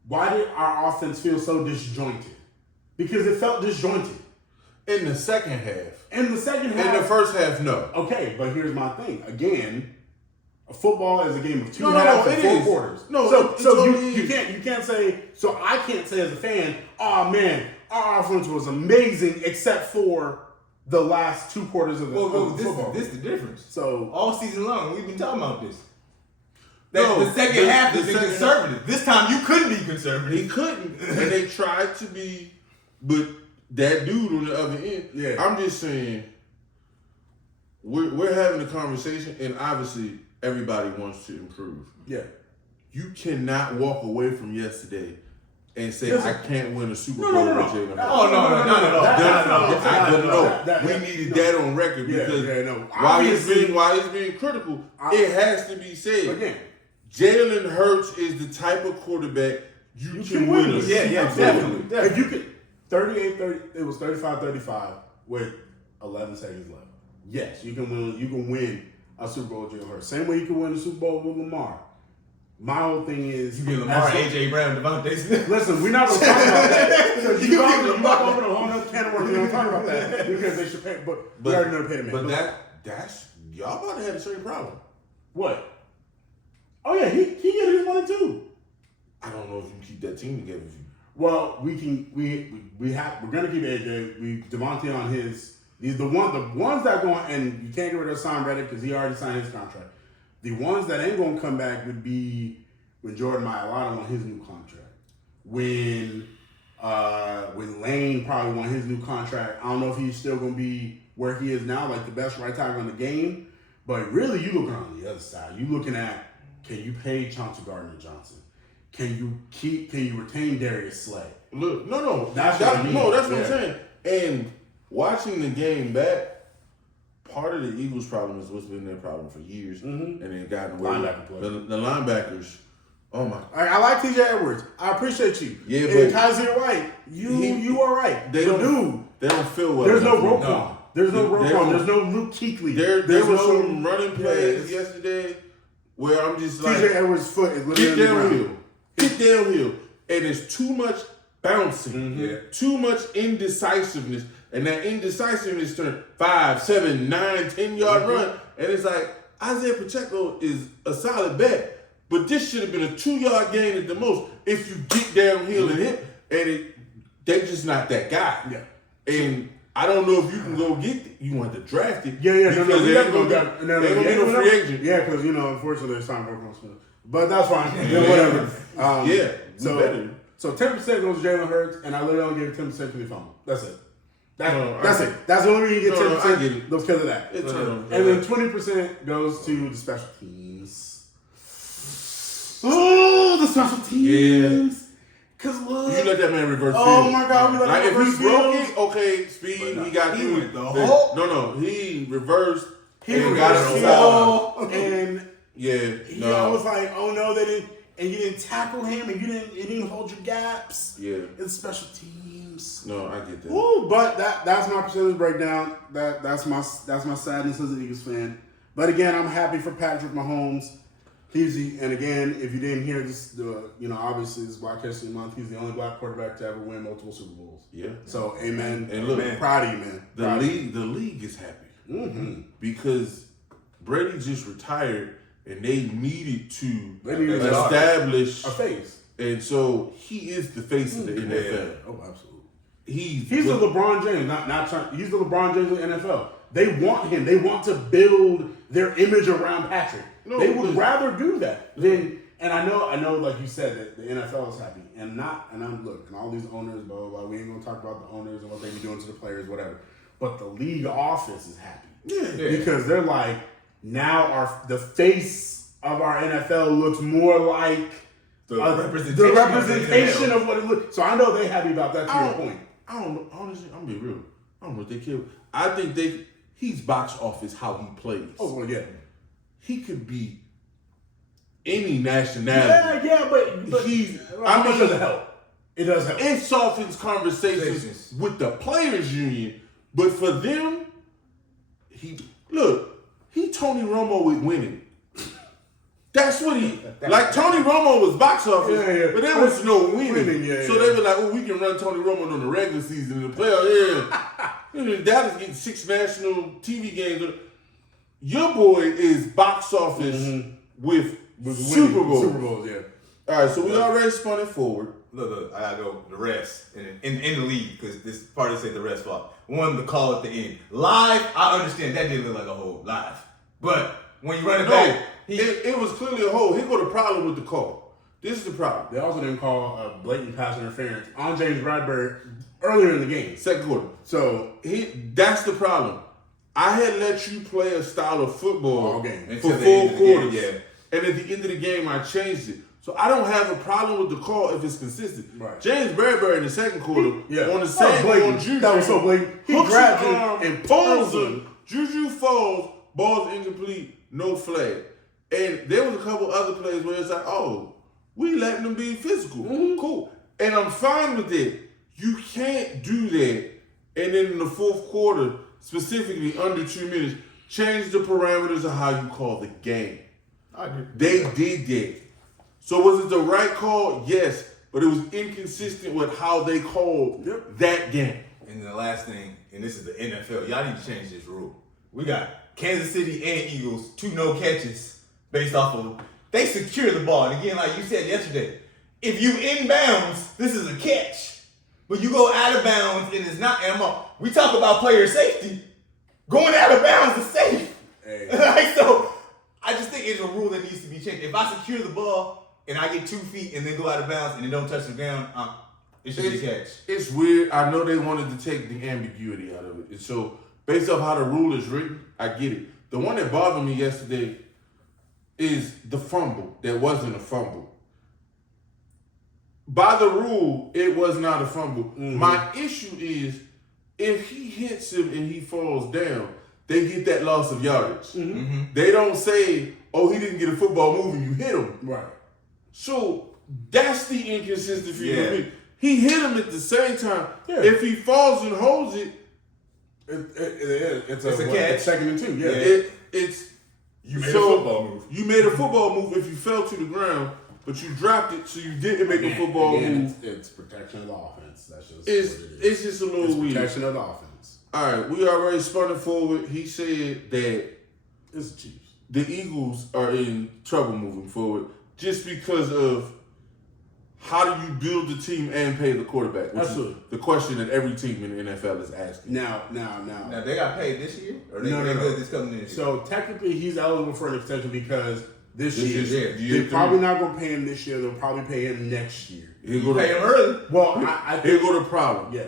why did our offense feel so disjointed? Because it felt disjointed. In the second half. In the second half. In the first half, no. Okay, but here's my thing. Again, football is a game of two halves and 4 quarters. No, so you can't say, so I can't say as a fan, oh man, our offense was amazing except for the last 2 quarters of the football. This is the difference. So all season long, we've been talking about this. The second half is conservative. This time you couldn't be conservative. He couldn't. And they tried to be, but that dude on the other end, I'm just saying, we're having a conversation, and obviously everybody wants to improve. Yeah. You cannot walk away from yesterday and say Listen. I can't win a Super Bowl No. with Jalen Hurts. Oh, no, not at all. We needed that on record because while Obviously, he's being critical, it has to be said. again, Jalen Hurts is the type of quarterback you can win a with. Super Yeah, Bowl. definitely. If you could 38-30, it was 35-35 with 11 seconds left. Yes, you can win a Super Bowl with Jalen Hurts. Same way you can win a Super Bowl with Lamar. My whole thing is You get Lamar, AJ Brown, Devontae Smith. Listen, we're not gonna talk about that because you might open a whole nother can of worms. We don't talk about that because they should pay. But we already know to pay the man. But that's y'all about to have the same problem. What? Oh yeah, he get his money too. I don't know if you can keep that team together. Well, we're gonna keep AJ. Devontae on his. These the ones that going, and you can't get rid of Sam Reddick because he already signed his contract. The ones that ain't gonna come back would be when Jordan Mailata on his new contract. When Lane probably won his new contract. I don't know if he's still gonna be where he is now, like the best right tackle in the game. But really, you looking on the other side. You looking at, can you pay Chauncey Gardner-Johnson? Can you retain Darius Slay? Look, no, That's what I mean. what I'm Yeah. saying. And watching the game back, part of the Eagles' problem is what's been their problem for years, and then gotten away. Linebacker play. The linebackers. Oh my! I like TJ Edwards. I appreciate you. Yeah, and but Kaiser White, you are right. They But don't. dude, They don't feel well. there's no enough. Roquan. There's no They Roquan. don't- There's no Luke Kuechly. There There's was no some running plays Yes. yesterday where I'm just like, TJ Edwards' foot is get literally on the downhill, ground. get downhill, and it's too much bouncing, Mm-hmm. too much indecisiveness, and that indecisiveness turned 5, 7, 9, 10-yard Mm-hmm. run, and it's like Isaiah Pacheco is a solid bet, but this should have been a 2-yard gain at the most if you get downhill and hit, and they just not that guy. Yeah. And I don't know if you can go get it. You want to draft it. Yeah, because we they have ain't to go gonna down. be no free agent. Yeah, because unfortunately, it's time for Roquan Smith. But that's fine. Yeah, whatever. Yeah, we better. So 10% goes to Jalen Hurts, and I literally only give 10% to the fumble. That's it. That's No, it. That's the only reason you get 10%. I get it. Because of that. It's And then 20% goes to the special teams. Oh, the special teams. Because look. You let that man reverse Oh field. my God, we let Like him if reverse he broke field. it, okay, speed, he got he through. went the whole- No, he reversed. He and got got a it field, and Yeah, I was like, oh no, they didn't, and you didn't tackle him, and you didn't hold your gaps. Yeah. It's special teams. No, I get that. Ooh, but that's my percentage breakdown. That's my sadness as an Eagles fan. But again, I'm happy for Patrick Mahomes. And again, if you didn't hear this, obviously this is Black History Month. He's the only black quarterback to ever win multiple Super Bowls. Yeah. So, amen. And look, man, proud of you, man. Proud of you. The league is happy Mm-hmm. because Brady just retired and they needed to They needed to establish a face. and so he is the face of the NFL. Oh, absolutely. He's He's the LeBron James, he's the LeBron James of the NFL. They want him. They want to build their image around Patrick. No, they would listen. rather do that than. And I know, like you said, that the NFL is happy, and all these owners, blah blah blah. We ain't gonna talk about the owners and what they be doing to the players, whatever. But the league office is happy, because they're like, now the face of our NFL looks more like The representation of what it looks. So I know they're happy about that. To your point. I don't know. Honestly, I'm gonna be real. I don't know if they care. I think he's box office how he plays. Oh well, yeah. He could be any nationality. Yeah, but how much does it help? It does help. It softens conversations with the players union, but for them, he Tony Romo with winning. That's what like Tony Romo was box office, but there was no winning. So they were like, oh, we can run Tony Romo during the regular season in the playoffs. Yeah. Dallas getting 6 national TV games. Your boy is box office with Super Bowl. Super Bowls, yeah. All right, so we already spun it forward. Look, I gotta go the refs in the league because this party said the refs fault. One, the call at the end. Live, I understand that didn't look like a hole live. But when you run it back, it was clearly a hole. Here go the problem with the call. This is the problem. They also didn't call a blatant pass interference on James Bradbury earlier in the game. Second quarter. So that's the problem. I had let you play a style of football all game for Until the 4 end of the quarters. game, yeah. And at the end of the game, I changed it. So I don't have a problem with the call if it's consistent. Right. James Bradbury in the second quarter on the That was same blatant. on Juju. That was so blatant. He hooks grabbed his him arm and pulls pulls him. Juju falls, ball's incomplete, no flag. And there was a couple other plays where it's like, oh, we letting them be physical. Cool. And I'm fine with it. You can't do that. And then in the fourth quarter, specifically under 2 minutes, change the parameters of how you call the game. I agree. They did that. So was it the right call? Yes. But it was inconsistent with how they called that game. And then the last thing, and this is the NFL, y'all need to change this rule. We got Kansas City and Eagles, 2 no catches based off of, they secure the ball. And again, like you said yesterday, if you inbounds, this is a catch. But you go out of bounds and it's not, we talk about player safety. Going out of bounds is safe. Hey. Like, so I just think it's a rule that needs to be changed. If I secure the ball and I get 2 feet and then go out of bounds and it don't touch the ground, it should be a catch. It's weird. I know they wanted to take the ambiguity out of it. And so based off how the rule is written, I get it. The one that bothered me yesterday is the fumble that wasn't a fumble. By the rule, it was not a fumble. Mm-hmm. My issue is if he hits him and he falls down, they get that loss of yardage. Mm-hmm. They don't say, oh, he didn't get a football move and you hit him. Right. So that's the inconsistency Yeah. for me. He hit him at the same time. Yeah. If he falls and holds it, It's a catch. It's 2nd and 2. Yeah. it's You made so a football move. You made a football move if you fell to the ground, but you dropped it, so you didn't make a football move. It's protection of the offense. That's just It's what it is. it's just a little It's weird. protection of the offense. All right, we already spun it forward. He said that It's the Chiefs. the Eagles are in trouble moving forward just because of how do you build the team and pay the quarterback? Which Absolutely. is the question that every team in the NFL is asking. Now. Now, they got paid this year? Or they No. good this coming in this year? So technically, he's eligible for an extension because this This year is year they're three. probably not going to pay him this year. They'll probably pay him next year. Here You go pay the, him early. Well, I here think go the problem. yeah.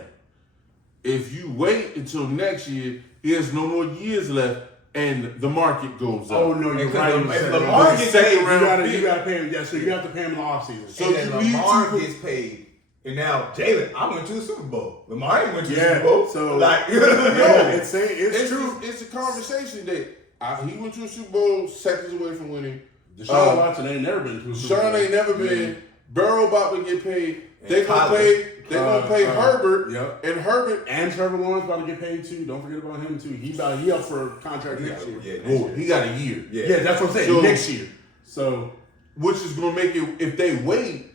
If you wait until next year, he has no more years left, and the market goes up. Oh no, you're Because right. You if said Lamar it. gets Second paid, You round gotta pick. pay him. Yeah, so you have to pay him in the offseason. So and then you need Lamar to- gets paid. And now Jalen, I went to the Super Bowl. Lamar ain't went to the Yeah, Super Bowl. so- like, Yeah, it's true. It's a conversation that he went to a Super Bowl seconds away from winning. Deshaun Watson ain't never been to a Super Sean Bowl. ain't never been. Burrow about to get paid. And They gonna Kyler. gonna pay Herbert. Yep. And Herbert, And Trevor Lawrence about to get paid too. Don't forget about him too. He up for contract next year. Yeah, next oh, year. he got a year. Yeah, that's what I'm saying. So- Next year. So Which is gonna make it if they wait.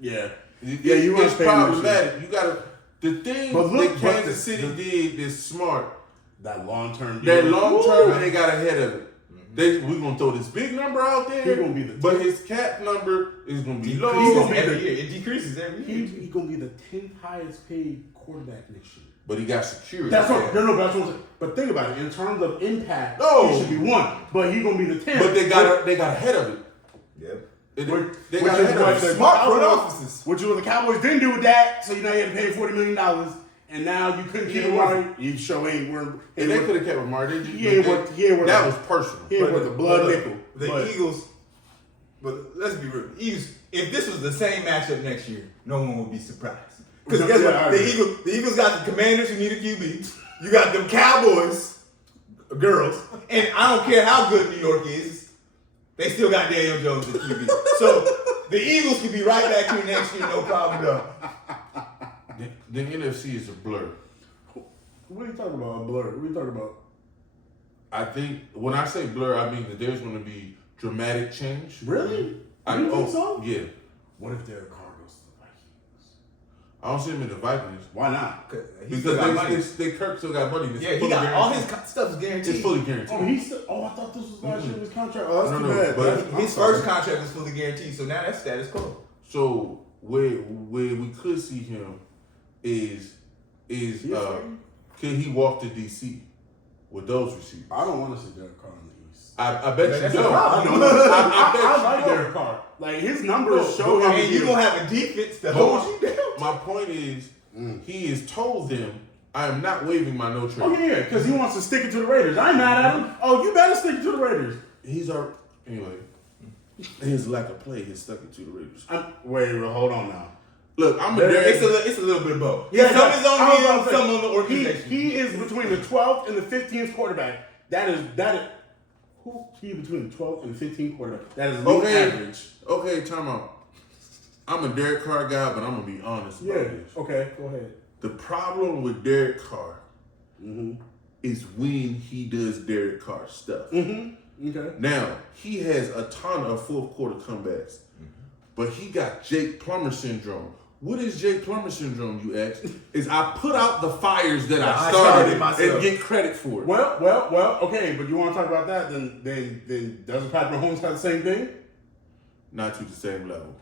yeah. It's, Yeah, you want it's to pay him this year. problematic. You gotta the thing But look, that but Kansas City did is smart. That long term. That long term, they got ahead of it. We gonna throw this big number out there, He gonna be the but his cap number is gonna be low. He's gonna be every the- year. It decreases every year. He's gonna be the 10th highest paid quarterback next year. But he got security. That's what. No, that's what I'm saying. But think about it. In terms of impact, No. he should be 1. But he's gonna be the 10th. But they got ahead of it. Yep. They Which got is ahead what of the it. Smart front Cowboys- offices. Which is what the Cowboys didn't do with that. So you know you had to pay $40 million, and now you couldn't keep him right. You show ain't worth. And they could have kept Lamar. They just, He ain't worth. He ain't worth. that was personal. He ain't worth a blood But look, nickel. The But- Eagles, but let's be real. Eagles, if this was the same matchup next year, no one would be surprised. Because No, guess yeah, I what? agree. The Eagles got the Commanders who need a QB. You got them Cowboys, girls, and I don't care how good New York is, they still got Daniel Jones at QB. So the Eagles could be right back here next year, no problem at all. The NFC is a blur. What are you talking about? A blur. What are you talking about? I think when I say blur, I mean that there's going to be dramatic change. Really? I You think so? Yeah. What if Derek Carr goes to the Vikings? I don't see him in the Vikings. Why not? He still got money. They Kirk still got money. It's Yeah, he fully got all guaranteed. his stuff is guaranteed. It's fully guaranteed. Oh, he's still. Oh, I thought this was last year of his contract. Oh, that's No, too no, bad. but That's- I'm His sorry. first contract was fully guaranteed, so now that's status quo. So where we could see him is He a free? can he walk to DC with those receivers? I don't want to see Derek Carr in the East. I bet you That's don't. the problem. I like you don't. Derek Carr. Like his numbers No, show but him. And you're going to have a defense to No, hold you down. My point is, he has told them, I am not waiving my no trade. Oh yeah, because he wants to stick it to the Raiders. I ain't mad at him. Oh, you better stick it to the Raiders. He's our anyway. his lack of play has stuck it to the Raiders. Wait, hold on now. Look, I'm a There- Derek. It's a little bit of both. Yeah, Some is on I was him, about to say, some on the organization. He is between the 12th and the 15th quarterback. That is who he between the 12th and the 15th quarterback. That is league average. Okay, time out. I'm a Derek Carr guy, but I'm gonna be honest about Yeah. this. Okay. Go ahead. The problem with Derek Carr is when he does Derek Carr stuff. Okay. Now, he has a ton of fourth quarter comebacks, but he got Jake Plummer syndrome. What is Jake Plummer syndrome, you ask? Is I put out the fires that I started myself. and get credit for it. Well. Okay, but you want to talk about that? Then doesn't Patrick Mahomes have the same thing? Not to the same level.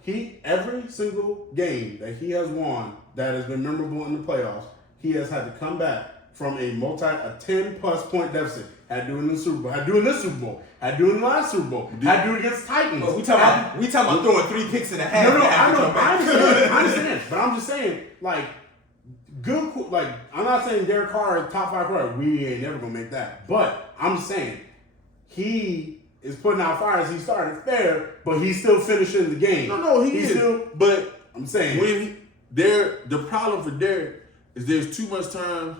Every single game that he has won that has been memorable in the playoffs, he has had to come back from a 10+ point deficit. Had to do it in the Super Bowl. Had to do it in this Super Bowl. Had to do it in the last Super Bowl. Had to do it against Titans. We talking about throwing 3 picks and a half. No, I after know. come back. I understand. But I'm just saying, I'm not saying Derek Carr is top 5 quarterback. We ain't never gonna make that. But I'm just saying, he is putting out fires. He started fair, but he's still finishing the game. No, he is. still. But I'm saying when the problem for Derek is there's too much time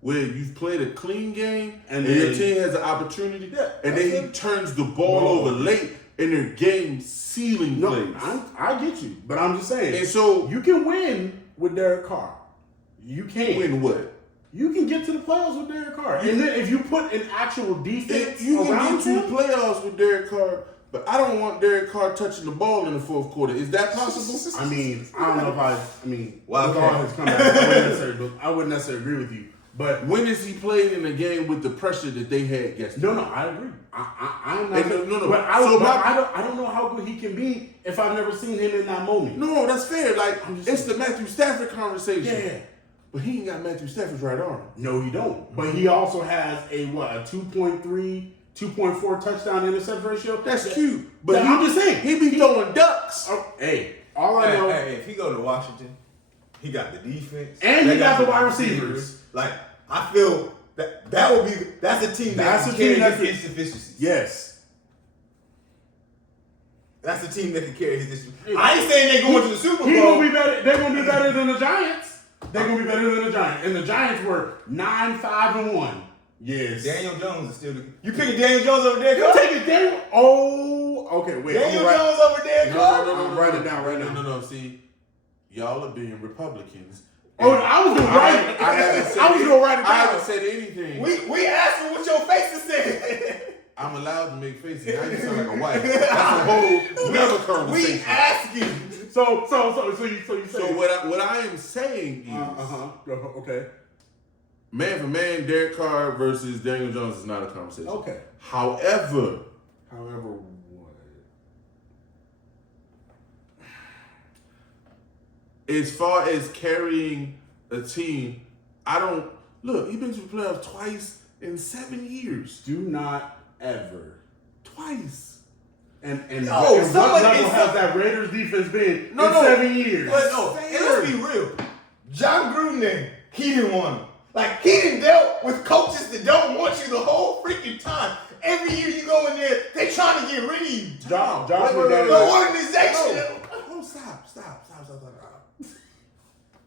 where you've played a clean game and your team has an opportunity, and then he turns the ball over late in their game sealing plays. I get you, but I'm just saying. And so you can win with Derek Carr. You can win what? You can get to the playoffs with Derek Carr, and then if you put an actual defense You can around get to him, the playoffs with Derek Carr, but I don't want Derek Carr touching the ball in the fourth quarter. Is that possible? I mean, I don't know if Well, with okay. all his comebacks, I wouldn't necessarily agree with you. But When has he played in a game with the pressure that they had yesterday? no, I agree. I'm not. And no. But So I don't know how good he can be if I've never seen him in that moment. No, that's fair. Like, it's the Matthew Stafford conversation. Yeah. But he ain't got Matthew Stafford's right arm. No, he don't. But he also has a 2.3, 2.4 touchdown interception ratio. That's cute. But I'm just saying. He be throwing ducks. Hey, all I know. Hey, if he go to Washington, he got the defense. And they he got the wide receivers. receivers. Like, I feel that will be that's a team That's that a can team carry that his can- insufficiencies. Yes. That's a team that can carry his insufficiencies. I ain't saying they going to the Super Bowl. He gonna be better. They're gonna be better than the Giants. They're gonna be better than the Giants. And the Giants were 9-5-1. Yes. Daniel Jones is still the. You picking Daniel Jones over Derek You Carr? take it, Daniel. Oh, okay. Wait. Daniel I'm gonna Jones over Derek Carr? No. Write it down right now. No. See, y'all are being Republicans. Oh, I was gonna write it. I haven't said I was gonna write it I down. haven't said anything. We asked him what your face is saying. I'm allowed to make faces. Now you sound like a wife. That's a whole never We conversation. asking. So you say. So what I am saying is, Okay. man for man, Derek Carr versus Daniel Jones is not a conversation. Okay. However, what? as far as carrying a team, I don't look. He's been to the playoffs twice in 7 years. Do not ever. Twice. And No, what someone level is- has that Raiders defense been in No. 7 years? But no, and let's be real. John Gruden, he didn't want him. Like, he done dealt with coaches that don't want you the whole freaking time. Every year you go in there, they trying to get rid of you. Josh Wait, McDaniels. The organization. Oh, stop.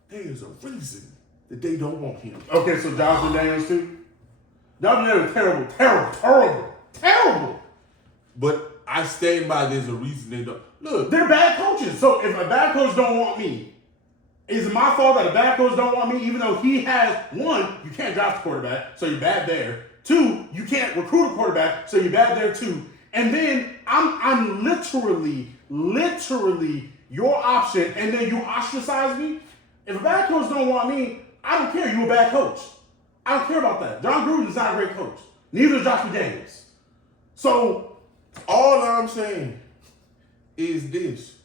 There's a reason that they don't want him. Okay, so Josh McDaniels too. Josh McDaniels terrible. But I stand by there's a reason they don't. Look, They're bad coaches. So if a bad coach don't want me, is it my fault that a bad coach don't want me? Even though he has one, you can't draft a quarterback, so you're bad there. Two, you can't recruit a quarterback, so you're bad there too. And then I'm literally your option, and then you ostracize me. If a bad coach don't want me, I don't care. You a bad coach. I don't care about that. John Gruden's not a great coach. Neither is Josh McDaniels. So all I'm saying is this.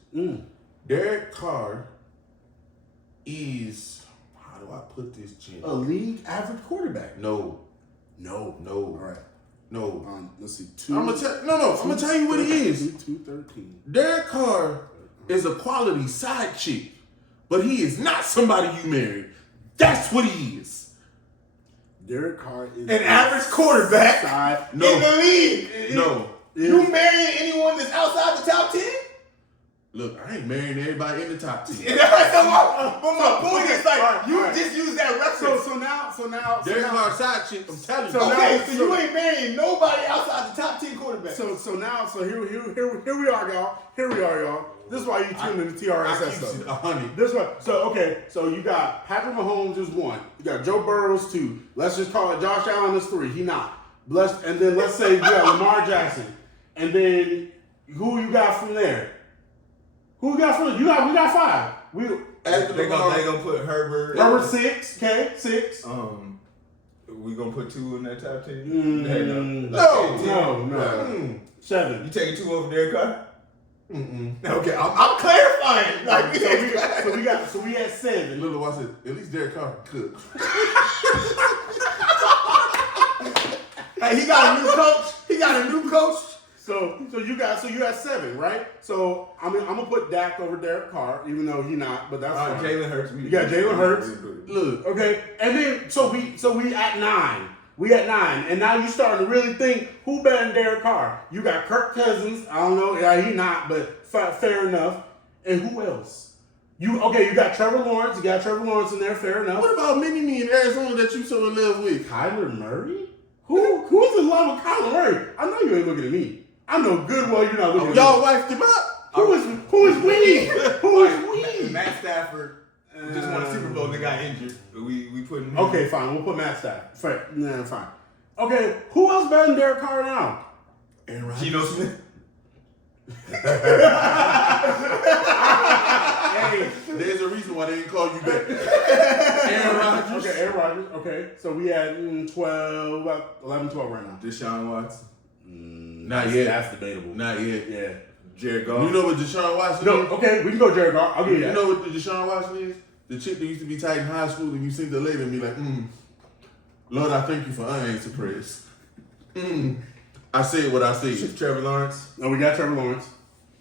Derek Carr is, how do I put this, Jim? a league average quarterback. No. All right. No. Let's see. I'm gonna tell you what he is. 213. Derek Carr is a quality side chick, but he is not somebody you marry. That's what he is. Derek Carr is An average quarterback side. No. in the league. No. You marrying anyone that's outside the top 10? Look, I ain't marrying everybody in the top 10. But my point is like, Alright, you alright. just use that reference. So now. There's our side chick, I'm telling you. So now- Okay, so you ain't marrying nobody outside the top 10 quarterbacks. So here we are, y'all. Here we are, y'all. This is why you tune in the TRSS I keep stuff. it 100. This one. So you got Patrick Mahomes is 1. You got Joe Burrows 2. Let's just call it Josh Allen is 3. He not. And then let's say you got Lamar Jackson. And then who you got from there? Who you got from there? We got 5. They gonna put Herbert. Herbert 6. Okay, 6. We gonna put 2 in that top 10? No. 7. You taking 2 over Derek Carr? Mm-mm. Okay, I'm clarifying. Like, So we had 7. Little, I said, at least Derek Carr could. Hey, he got a new coach. So you got 7, right? So I'm gonna put Dak over Derek Carr, even though he not, but that's fine. Jalen Hurts. You got Jalen Hurts. Look, Okay, and then so we at 9. We at 9, and now you starting to really think who better than Derek Carr. You got Kirk Cousins. I don't know, yeah, he not, but fair enough. And who else? You got Trevor Lawrence. You got Trevor Lawrence in there. Fair enough. what about Mini-Me in Arizona that you so in love with? Kyler Murray? Who's in love with Kyler Murray? I know you ain't looking at me. I know good well you're not looking at Y'all me. wifed him up. Who is we? Who is we? Matt Stafford just won a Super Bowl and got injured. We put him. Okay, fine. We'll put Matt Stafford. Fine. Okay, who else better than Derek Carr now? Aaron Rodgers. Geno Smith. Hey, There's a reason why they didn't call you back. Aaron Rodgers. okay, Aaron Rodgers. Okay, so we had 11, 12 right now. Deshaun Watson. Not yet. That's debatable. Not yet. Yeah. Jared Goff. You know what Deshaun Watson No, is? okay, we can go Jared Goff. I'll give you You that. know what the Deshaun Watson is? The chick that used to be tight in high school and you seen the lady and be like, Lord, I thank you for unanswered prayers. I said what I said. Trevor Lawrence. No, we got Trevor Lawrence.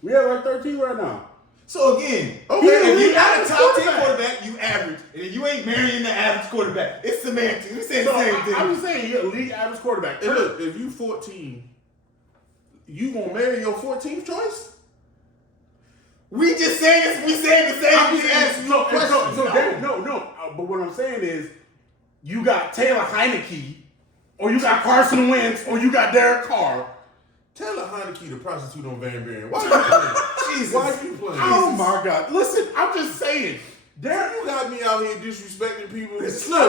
We have like 13 right now. So again, Okay, if we you're not a average top 10 quarterback. quarterback, you average. And if you ain't marrying the average quarterback, it's semantics. We saying So the same thing. I'm just saying, you're elite average quarterback. And look, if you 14, you gonna marry your 14th choice? We just saying this. We saying the same I'm just thing. asking you a question. No. But what I'm saying is, you got Taylor Heineke, or you got Carson Wentz, or you got Derek Carr. Taylor Heineke the prostitute on Van Buren. Why are you playing? Jesus. Why are you playing? Oh my God! Listen, I'm just saying. Derek, You got me out here disrespecting people. I'm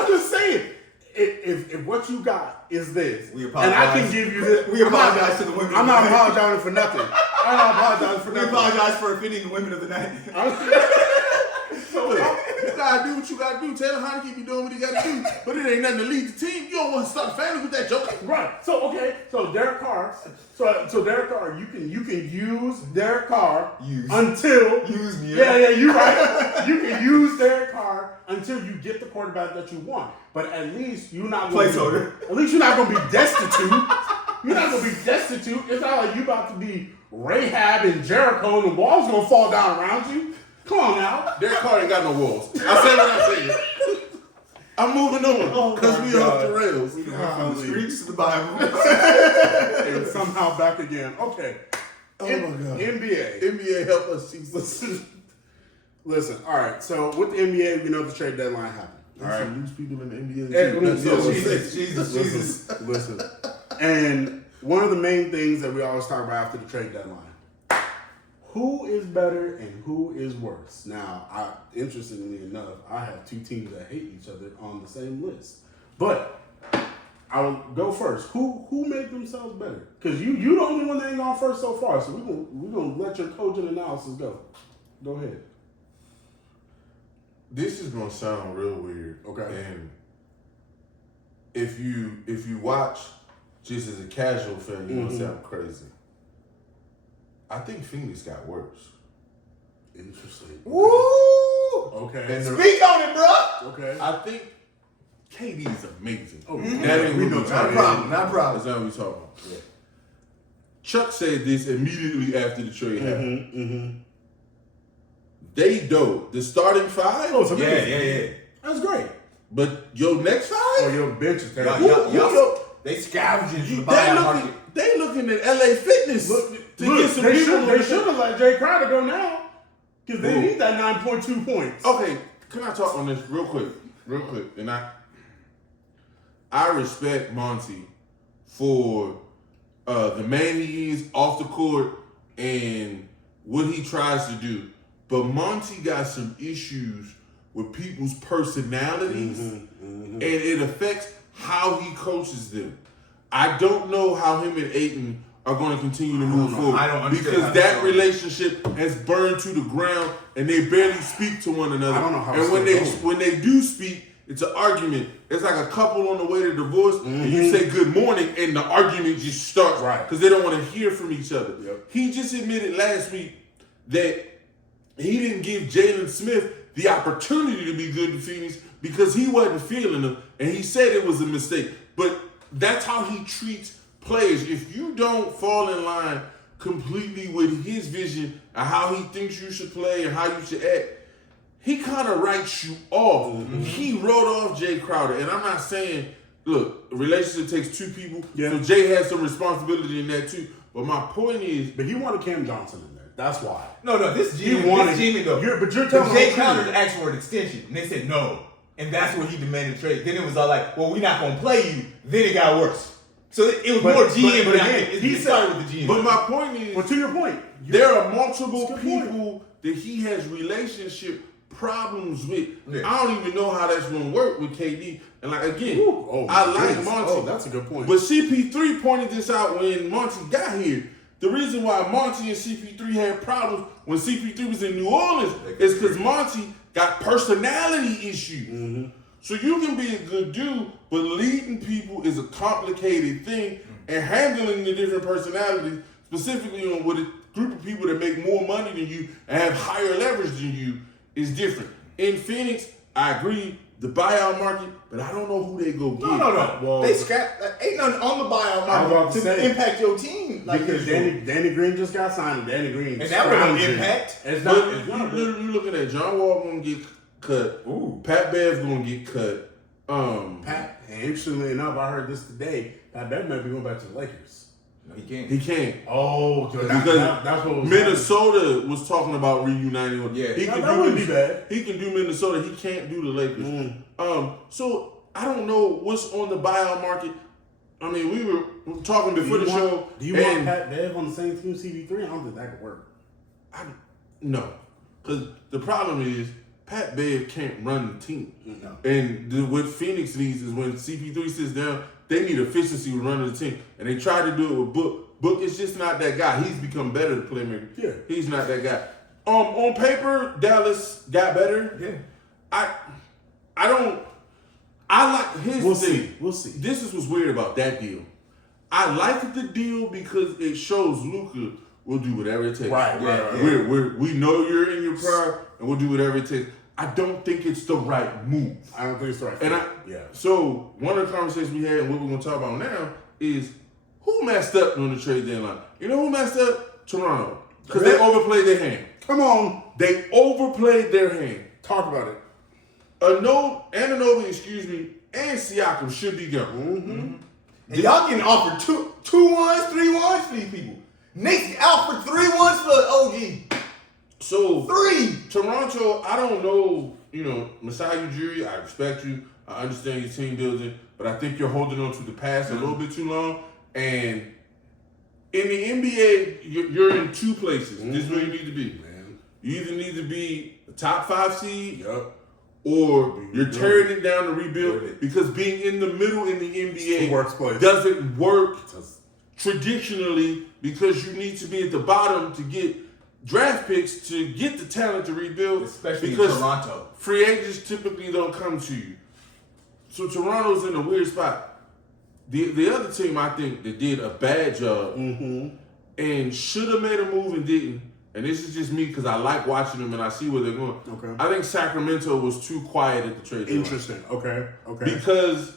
just saying. If what you got is this, We and I can apologize. give you this, We apologize to the women. I'm not apologizing for nothing. I'm not apologizing for We nothing. apologize for offending the women of the night. So you gotta do what you gotta do. Taylor Heineke be doing what he gotta do, but it ain't nothing to lead the team. You don't want to start a family with that joke. Right. So Derek Carr. So Derek Carr, you can use Derek Carr until Use me. Yeah, you're right. You can use Derek Carr until you get the quarterback that you want. But at least you're not gonna Placeholder. At least you're not gonna be destitute. You're not gonna be destitute. It's not like you about to be Rahab and Jericho and the walls gonna fall down around you. Come on now. Derek Carr ain't got no walls. I said what I said. I'm moving on because we off the rails. From the streets to the Bible. And somehow back again. Okay. Oh my God. NBA. NBA help us, Jesus. Listen, all right. So with the NBA, we know the trade deadline happened. All There's right. some loose people in the NBA. Hey, too. listen, Jesus. Listen. And one of the main things that we always talk about after the trade deadline: who is better and who is worse? Now, interestingly enough, I have two teams that hate each other on the same list. But I'll go first. Who made themselves better? Because you the only one that ain't gone first so far. So we're gonna let your cogent analysis go. Go ahead. This is gonna sound real weird. Okay. And if you watch just as a casual fan, you're gonna sound crazy. I think Phoenix got worse. Interesting. Woo! Okay. And Speak on it, bro. Okay. I think KD is amazing. Oh, That ain't we what know we talking that. Not a problem. That's not what we talking about. Yeah. Chuck said this immediately after the trade happened. They dope. The starting five, Oh, it's amazing. Yeah. That's great. but your next Oh, five, your bench is terrible. Y'all- They scavenging for the They buyout looking, market. they looking at LA Fitness to get some people. They should have let Jay Crowder go now because they Ooh. need that 9.2 points. Okay, can I talk on this real quick? And I respect Monty for the man he is off the court and what he tries to do. But Monty got some issues with people's personalities, and it affects how he coaches them. I don't know how him and Ayton are going to continue to move forward. I don't understand because how that that's going. relationship has burned to the ground, and they barely speak to one another. I don't know how and it's when still going. they do speak, it's an argument. It's like a couple on the way to divorce, and you say good morning, and the argument just starts Right. because they don't want to hear from each other. Yep. He just admitted last week that he didn't give Jalen Smith the opportunity to be good in Phoenix because he wasn't feeling them, and he said it was a mistake. But that's how he treats players. If you don't fall in line completely with his vision and how he thinks you should play and how you should act, he kind of writes you off. He wrote off Jay Crowder, and I'm not saying, look, a relationship takes two people, so Jay has some responsibility in that too. But my point is, But he wanted Cam Johnson in there. That's why. No, this He Jimmy, wanted. this Jimmy though. But you're telling Jay me Crowder asked for an extension, and they said no, and that's when he demanded trade. Then it was all like, well, we're not gonna play you. Then it got worse. So it was more GM, but again, he started with the GM. but my point is, But to your point, there are multiple That's a good people that he has relationship problems with. Yeah. I don't even know how that's going to work with KD. And like again, Ooh, I like goodness. Monty. Oh, that's a good point. But CP3 pointed this out when Monty got here. The reason why Monty and CP3 had problems when CP3 was in New Orleans is because Monty got personality issues. So you can be a good dude, but leading people is a complicated thing, and handling the different personalities, specifically on with a group of people that make more money than you and have higher leverage than you, is different. In Phoenix, I agree, the buyout market, but I don't know who they go get. No. Well, they scrapped. Ain't nothing on the buyout I was about market to to say, impact your team. Like because usual. Danny Green just got signed, and Danny Green And that wasn't scrounging. impact. It's But not. It's not. you looking at John Wall gonna get cut. Ooh. Pat Bev's gonna get cut. Pat, and interestingly enough, I heard this today. Pat Bev might be going back to the Lakers. No, he can't. He can't. Oh, Because that's what was Minnesota was talking about reuniting with. Yeah. He That can wouldn't do be bad. He can do Minnesota. He can't do the Lakers. So I don't know what's on the buyout market. I mean, we were talking before the show. Do you want and Pat Bev on the same team CP3? I don't think that could work. no, because the problem is Pat Bev can't run the team. No. And what Phoenix needs is when CP3 sits down, they need efficiency with running the team. And they try to do it with Book. Book is just not that guy. He's become better at playmaker. Yeah. He's not that guy. On paper, Dallas got better. Yeah. I like his We'll thing. see. We'll see. This is what's weird about that deal. I like the deal because it shows Luka will do whatever it takes. Right. We know you're in your prime, and we'll do whatever it takes. I don't think it's the right move. I don't think it's the right And fit. So one of the conversations we had and what we're gonna talk about now is who messed up on the trade deadline. You know who messed up? Toronto. Because they overplayed their hand. Come on. They overplayed their hand. Talk about it. Anunoby, and Siakam should be gone. And y'all getting offered 2-1s, 3-1s for these people. Nate's out for 3-1s for OG. So 3. Toronto, I don't know, Masai Ujiri, I respect you. I understand your team building, but I think you're holding on to the past a little bit too long. And in the NBA, you're in two places. This is where you need to be. Man. You either need to be a top 5 seed, Yup. or you're tearing it down to rebuild, because being in the middle in the NBA The workplace. doesn't work traditionally, because you need to be at the bottom to get draft picks to get the talent to rebuild, Especially in because Toronto. free agents typically don't come to you. So Toronto's in a weird spot. The other team, I think, that did a bad job and should have made a move and didn't, and this is just me because I like watching them and I see where they're going. Okay. I think Sacramento was too quiet at the trade deadline. Interesting. Okay. Because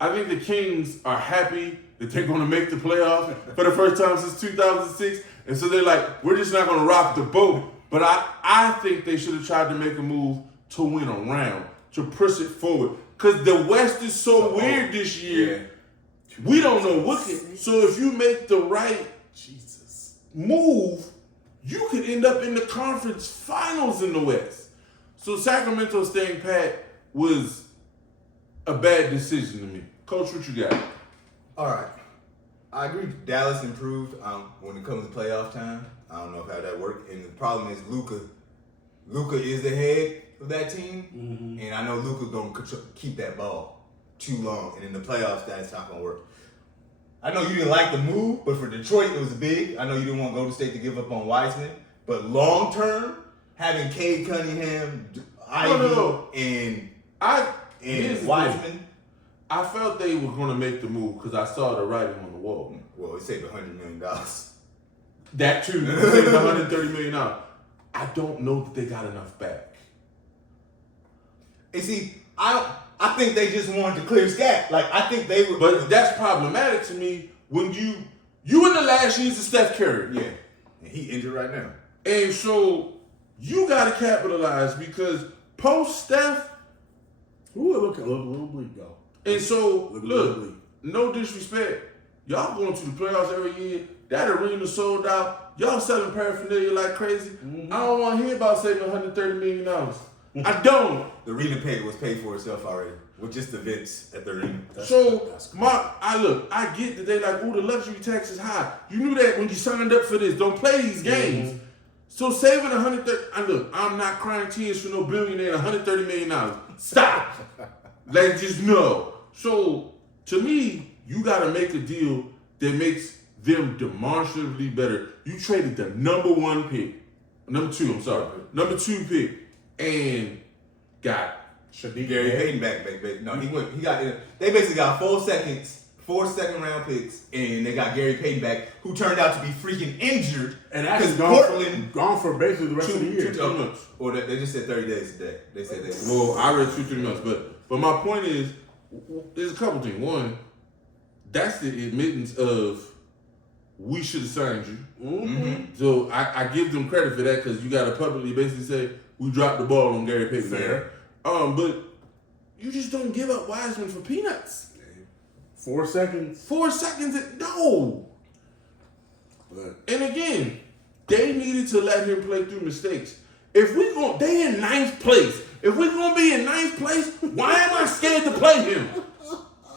I think the Kings are happy that they're going to make the playoffs for the first time since 2006. And so they're like, we're just not going to rock the boat. But I think they should have tried to make a move to win a round, to push it forward. Because the West is so weird this year. We don't know what can. So if you make the right Jesus. move, you could end up in the conference finals in the West. So Sacramento staying pat was a bad decision to me. Coach, what you got? All right. I agree. Dallas improved when it comes to playoff time. I don't know how that worked. And the problem is Luka. Luka is the head of that team, and I know Luka gonna keep that ball too long. And in the playoffs, that's not gonna work. I know you didn't like the move, but for Detroit, it was big. I know you didn't want Golden State to give up on Wiseman, but long term, having Cade Cunningham, Ivy, and Wiseman. I felt they were going to make the move because I saw the writing on the wall. Well, it saved $100 million. That too, saved $130 million. I don't know that they got enough back. And see, I think they just wanted to clear scat. Like I think they were. But that's problematic to me when you in the last years of Steph Curry. Yeah, and he injured right now. And so you got to capitalize because post Steph. Ooh, look a little bleak though. And so, look, bleak. no disrespect. Y'all going to the playoffs every year. That arena sold out. Y'all selling paraphernalia like crazy. I don't want to hear about saving $130 million. I don't. The arena was paid for itself already with just the events at the arena. I get that they like, the luxury tax is high. You knew that when you signed up for this. Don't play these games. So saving I'm not crying tears for no billionaire, $130 million. Stop. Like, just no. So, to me, you got to make a deal that makes them demonstrably better. You traded the number 2 pick, and got Gary Payton back. No, he got. They basically got 4 second round picks, and they got Gary Payton back, who turned out to be freaking injured. And actually gone for basically the rest of the year. 2 months. Or they just said 30 days today. They said they. Well, I read 2-3 months, but my point is, there's a couple things. One, that's the admittance of we should have signed you. So I give them credit for that because you got to publicly basically say we dropped the ball on Gary Payton. Fair. But you just don't give up Wiseman for peanuts. 4 seconds. 4 seconds. No. But And again, they needed to let him play through mistakes. They in 9th place. If we're gonna be in 9th place, why am I scared to play him?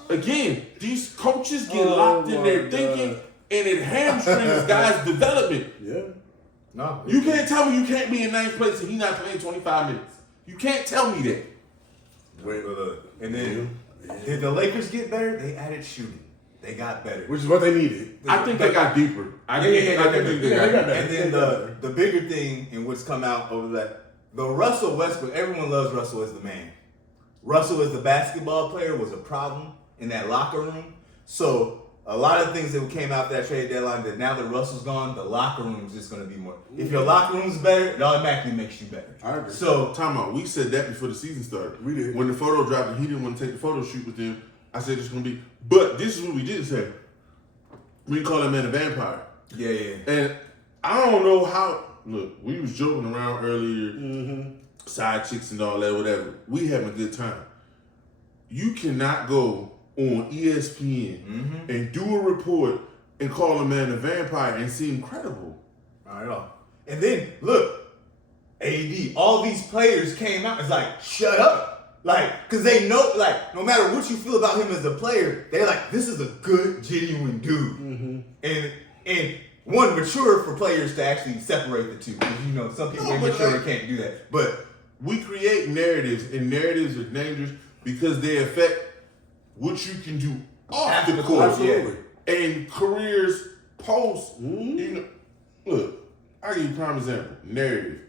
Again, these coaches get locked in their thinking, and it hamstrings guys' development. yeah. No, You can't tell me you can't be in 9th place and he's not playing 25 minutes. You can't tell me that. Wait, and then did the Lakers get better? They added shooting. They got better. which is what they needed. I think they got deeper. I think they got better. And then the bigger thing and what's come out over that, the Russell Westbrook, everyone loves Russell as the man. Russell as the basketball player was a problem in that locker room. So a lot of things that came out that trade deadline that now that Russell's gone, the locker room is just going to be more. If your locker room's better, it automatically makes you better. I agree. So Time out. We said that before the season started. We did. When the photo dropped and he didn't want to take the photo shoot with them, I said it's going to be. But this is what we didn't say. We didn't call that man a vampire. yeah. And I don't know how. Look, we was joking around earlier, side chicks and all that, whatever. We having a good time. You cannot go on ESPN and do a report and call a man a vampire and seem credible. Not at all. And then look, AD, all these players came out. It's like, shut up. Like, cause they know, like, no matter what you feel about him as a player, they're like, this is a good, genuine dude. And one, mature for players to actually separate the two. Because some people are mature and can't do that. But we create narratives, and narratives are dangerous because they affect what you can do off the court. Absolutely. And careers post. Look, I'll give you a prime example. Narrative.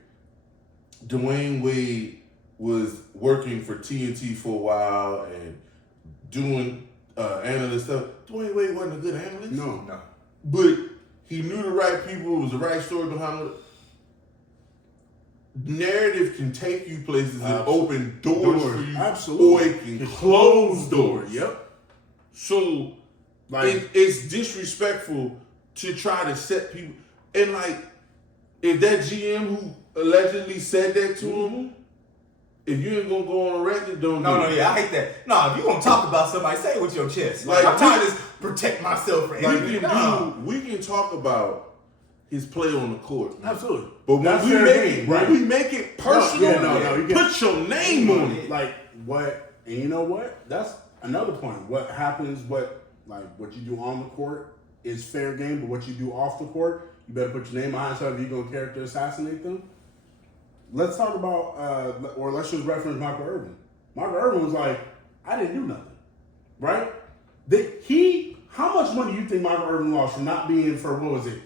Dwayne Wade was working for TNT for a while and doing analyst stuff. Dwayne Wade wasn't a good analyst. No. But he knew the right people. It was the right story behind it. Narrative can take you places and open doors for you. Absolutely. Or it can close doors. Yep. So it's disrespectful to try to set people. And like, if that GM who allegedly said that to him, if you ain't gonna go on a record, don't do it. I hate that. No, if you gonna talk about somebody, say it with your chest. Like, I'm tired of this protect myself from we anything. No. we can talk about his play on the court. Absolutely. But when That's we fair make game, it, right? when we make it personal, No, you can't. put your name on it. Like what? And you know what? That's another point. What happens? What you do on the court is fair game, but what you do off the court, you better put your name behind something. If you're gonna character assassinate them. Let's talk about, or let's just reference Michael Irvin. Michael Irvin was like, I didn't do nothing, right? How much money do you think Michael Irvin lost for not being for, what was it?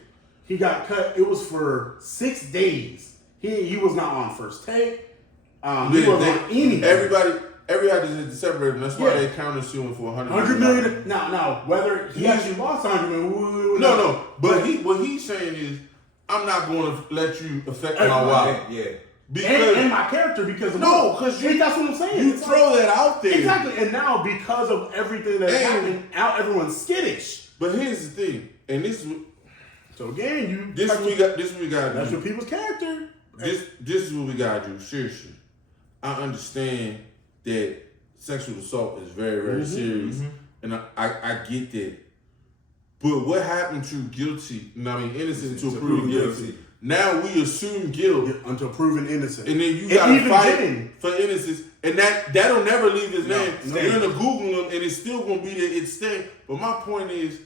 He got cut, it was for 6 days. He was not on first take. He wasn't on anything. Everybody had to separate them. That's why they countersuing for $100 million. Now, whether he actually lost $100 million. No. But what he's saying is, I'm not going to let you affect my wallet. Yeah. Because and my character because of because that's what I'm saying. You throw that out there. Exactly. And now because of everything that's happening, now everyone's skittish. But here's the thing, and so again, this is what we got to That's do. what people's character. This is what we gotta do. Seriously, I understand that sexual assault is very, very serious, and I get that. But what happened to innocent to proven guilty? Now we assume guilt Until proven innocent, and then you gotta fight for innocence, and that'll never leave his name. You're gonna Google him, and it's still gonna be there. It's staying. But my point is,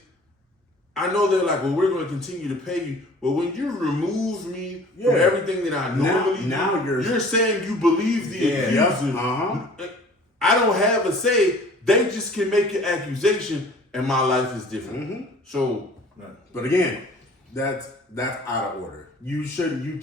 I know they're like, well, we're gonna continue to pay you, but when you remove me from everything that I normally do, you're saying you believe the accuser. I don't have a say. They just can make an accusation, and my life is different. So, but again, that's out of order. You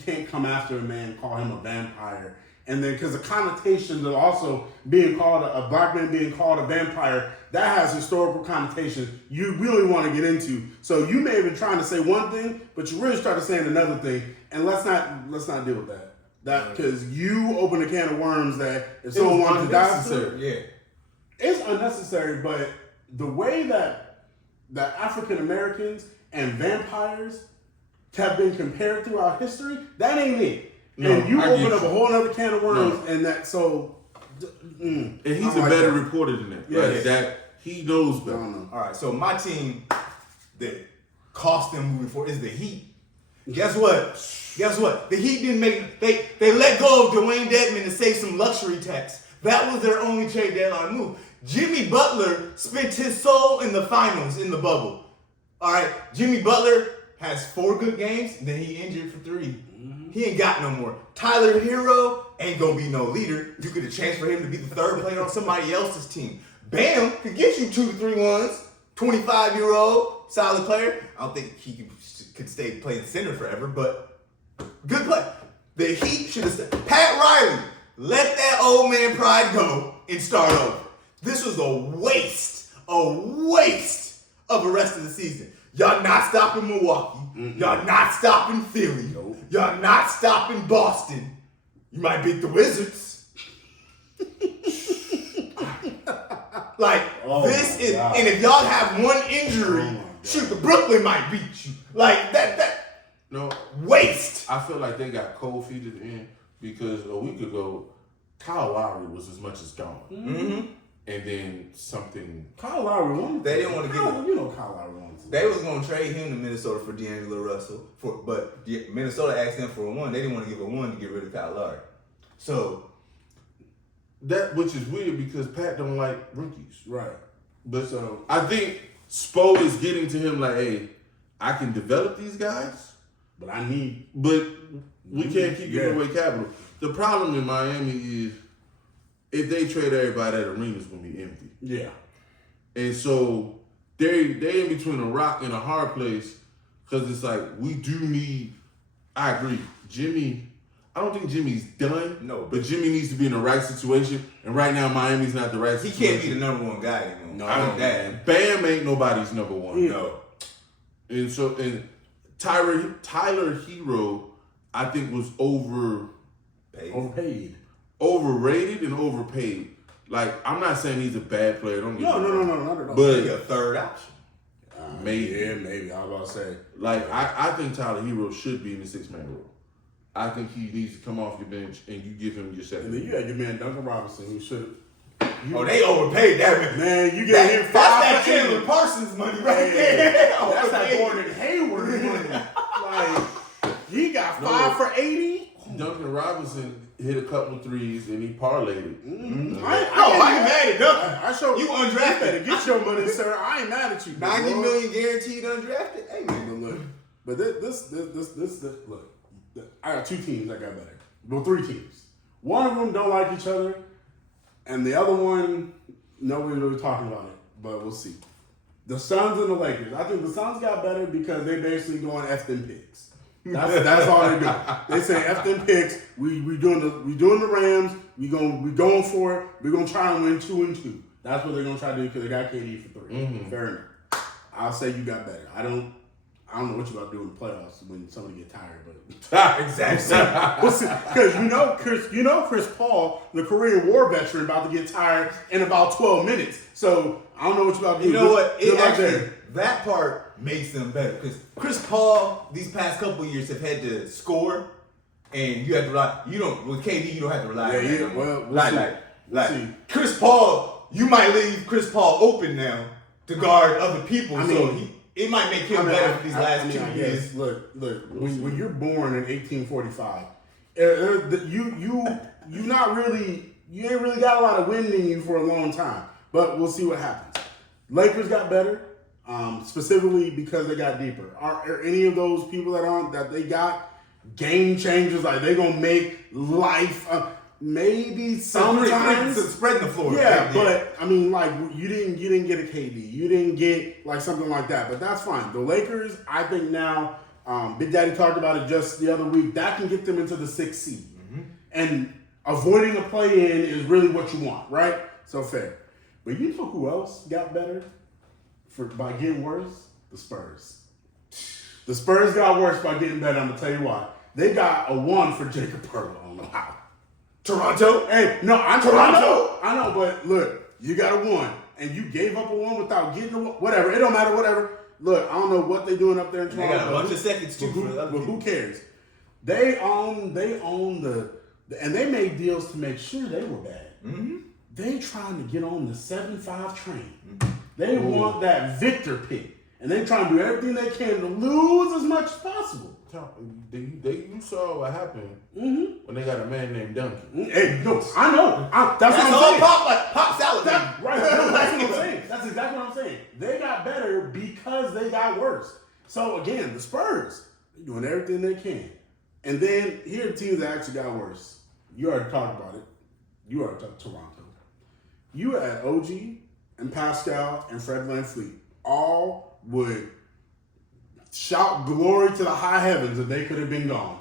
can't come after a man, call him a vampire, and then because the connotations of also being called a black man being called a vampire, that has historical connotations you really want to get into. So you may have been trying to say one thing, but you really started saying another thing, and let's not deal with that. That because you open a can of worms that if someone wants to die, it's unnecessary. But the way that African Americans and vampires have been compared throughout history, that ain't it. No, and you open up a whole other can of worms, and that so. And he's a better reporter than that. Yeah, that he knows better. All right, so my team that cost them moving forward is the Heat. Guess what? The Heat didn't make they let go of Dwayne Dedmon to save some luxury tax. That was their only trade deadline move. Jimmy Butler spent his soul in the finals in the bubble. All right, Jimmy Butler has 4 good games, then he injured for 3. He ain't got no more. Tyler Hero ain't gonna be no leader. You could have transferred him to be the 3rd player on somebody else's team. Bam could get you 2 to 3 ones. 25-year-old solid player. I don't think he could stay playing center forever, but good play. The Heat should have said, Pat Riley, let that old man pride go and start over. This was a waste of the rest of the season. Y'all not stopping Milwaukee. Y'all not stopping Philly. Y'all not stopping Boston. You might beat the Wizards. And if y'all have one injury, shoot, the Brooklyn might beat you. Like that. No waste. I feel like they got cold feet at the end because a week ago, Kyle Lowry was as much as gone. And then something. Kyle Lowry won. They didn't want to give him. You know Kyle Lowry won. They was going to trade him to Minnesota for D'Angelo Russell. But Minnesota asked them for a 1. They didn't want to give a 1 to get rid of Kyle Lowry. So. Which is weird because Pat don't like rookies. Right. But so I think Spo is getting to him like, hey, I can develop these guys. But we can't keep giving away capital. The problem in Miami is if they trade everybody, that arena's going to be empty. Yeah. And so they in between a rock and a hard place because it's like we do need. I agree, Jimmy. I don't think Jimmy's done. No, but Jimmy needs to be in the right situation, and right now Miami's not the right situation. He can't be the number 1 guy anymore. No, I don't that. Bam ain't nobody's number 1. Yeah. No. And Tyler Hero, I think was overpaid, overrated, and overpaid. Like I'm not saying he's a bad player. Don't get no, not at all. But maybe a 3rd option. Maybe. I was about to say. Like I think Tyler Hero should be in the 6-man role. I think he needs to come off your bench and you give him your second. And then you had your man Duncan Robinson, who should have Oh, they overpaid that Man, you get him 5 That's for that Chandler 80. Parsons money right Yeah. there. That's that Overpaid. Gordon Hayward money. Like, he got 5 for 80. Duncan Robinson hit a couple of threes and he parlayed it. I ain't mad at Duncan. I showed You undrafted. You better get your money, sir. I ain't mad at you. 90 million guaranteed undrafted. Hey, man. But look, but this look. I got 2 teams that got better. Well, 3 teams. One of them don't like each other, and the other one, nobody's really talking about it. But we'll see. The Suns and the Lakers. I think the Suns got better because they basically going F them picks. That's all they do. They say F them picks. We doing the Rams. We going for it. We're gonna try and win 2-2. That's what they're gonna try to do because they got KD for 3. Mm-hmm. Fair enough. I'll say you got better. I don't know what you're about to do in the playoffs when somebody get tired, but Exactly. we'll see. Because Chris Paul, the Korean War veteran, about to get tired in about 12 minutes. So I don't know what you're about to do. You know what? Good It luck actually, there. that part makes them better because Chris Paul these past couple of years have had to score, and you have to rely. You don't with KD. You don't have to rely. Yeah, on yeah. that no more. Well, we'll see. like see. Chris Paul. You might leave Chris Paul open now to guard other people. I So mean, it might make him better for these last 2 years. Look. When you're born in 1845, you ain't really got a lot of wind in you for a long time. But we'll see what happens. Lakers got better, specifically because they got deeper. Are any of those people that they got game changers? Like they gonna make life? Maybe sometimes Spreading the floor. Yeah, but I mean, like you didn't get a KD, you didn't get like something like that, but that's fine. The Lakers, I think now, Big Daddy talked about it just the other week. That can get them into the 6th seed, and avoiding a play-in is really what you want, right? So fair. But you know who else got better by getting worse? The Spurs. The Spurs got worse by getting better. I'm gonna tell you why. They got a 1 for Jacob Poeltl. I don't know how. Toronto. Hey, no, I'm Toronto. I know, but look, you got a 1, and you gave up a 1 without getting a 1. Whatever, it don't matter. Whatever. Look, I don't know what they doing up there in Toronto. They got a bunch of seconds too. But who cares? They own the and they made deals to make sure they were bad. Mm-hmm. They trying to get on the 7-5 train. They want that victor pick, and they trying to do everything they can to lose as much as possible. You saw what happened when they got a man named Duncan. Hey, no, I know. That's what I'm all saying. pop salad. Right, no, that's what I'm saying. That's exactly what I'm saying. They got better because they got worse. So again, the Spurs, they're doing everything they can. And then here are the teams that actually got worse. You already talked about it. You already talked Toronto. You had OG and Pascal and Fred VanVleet all would shout glory to the high heavens if they could have been gone.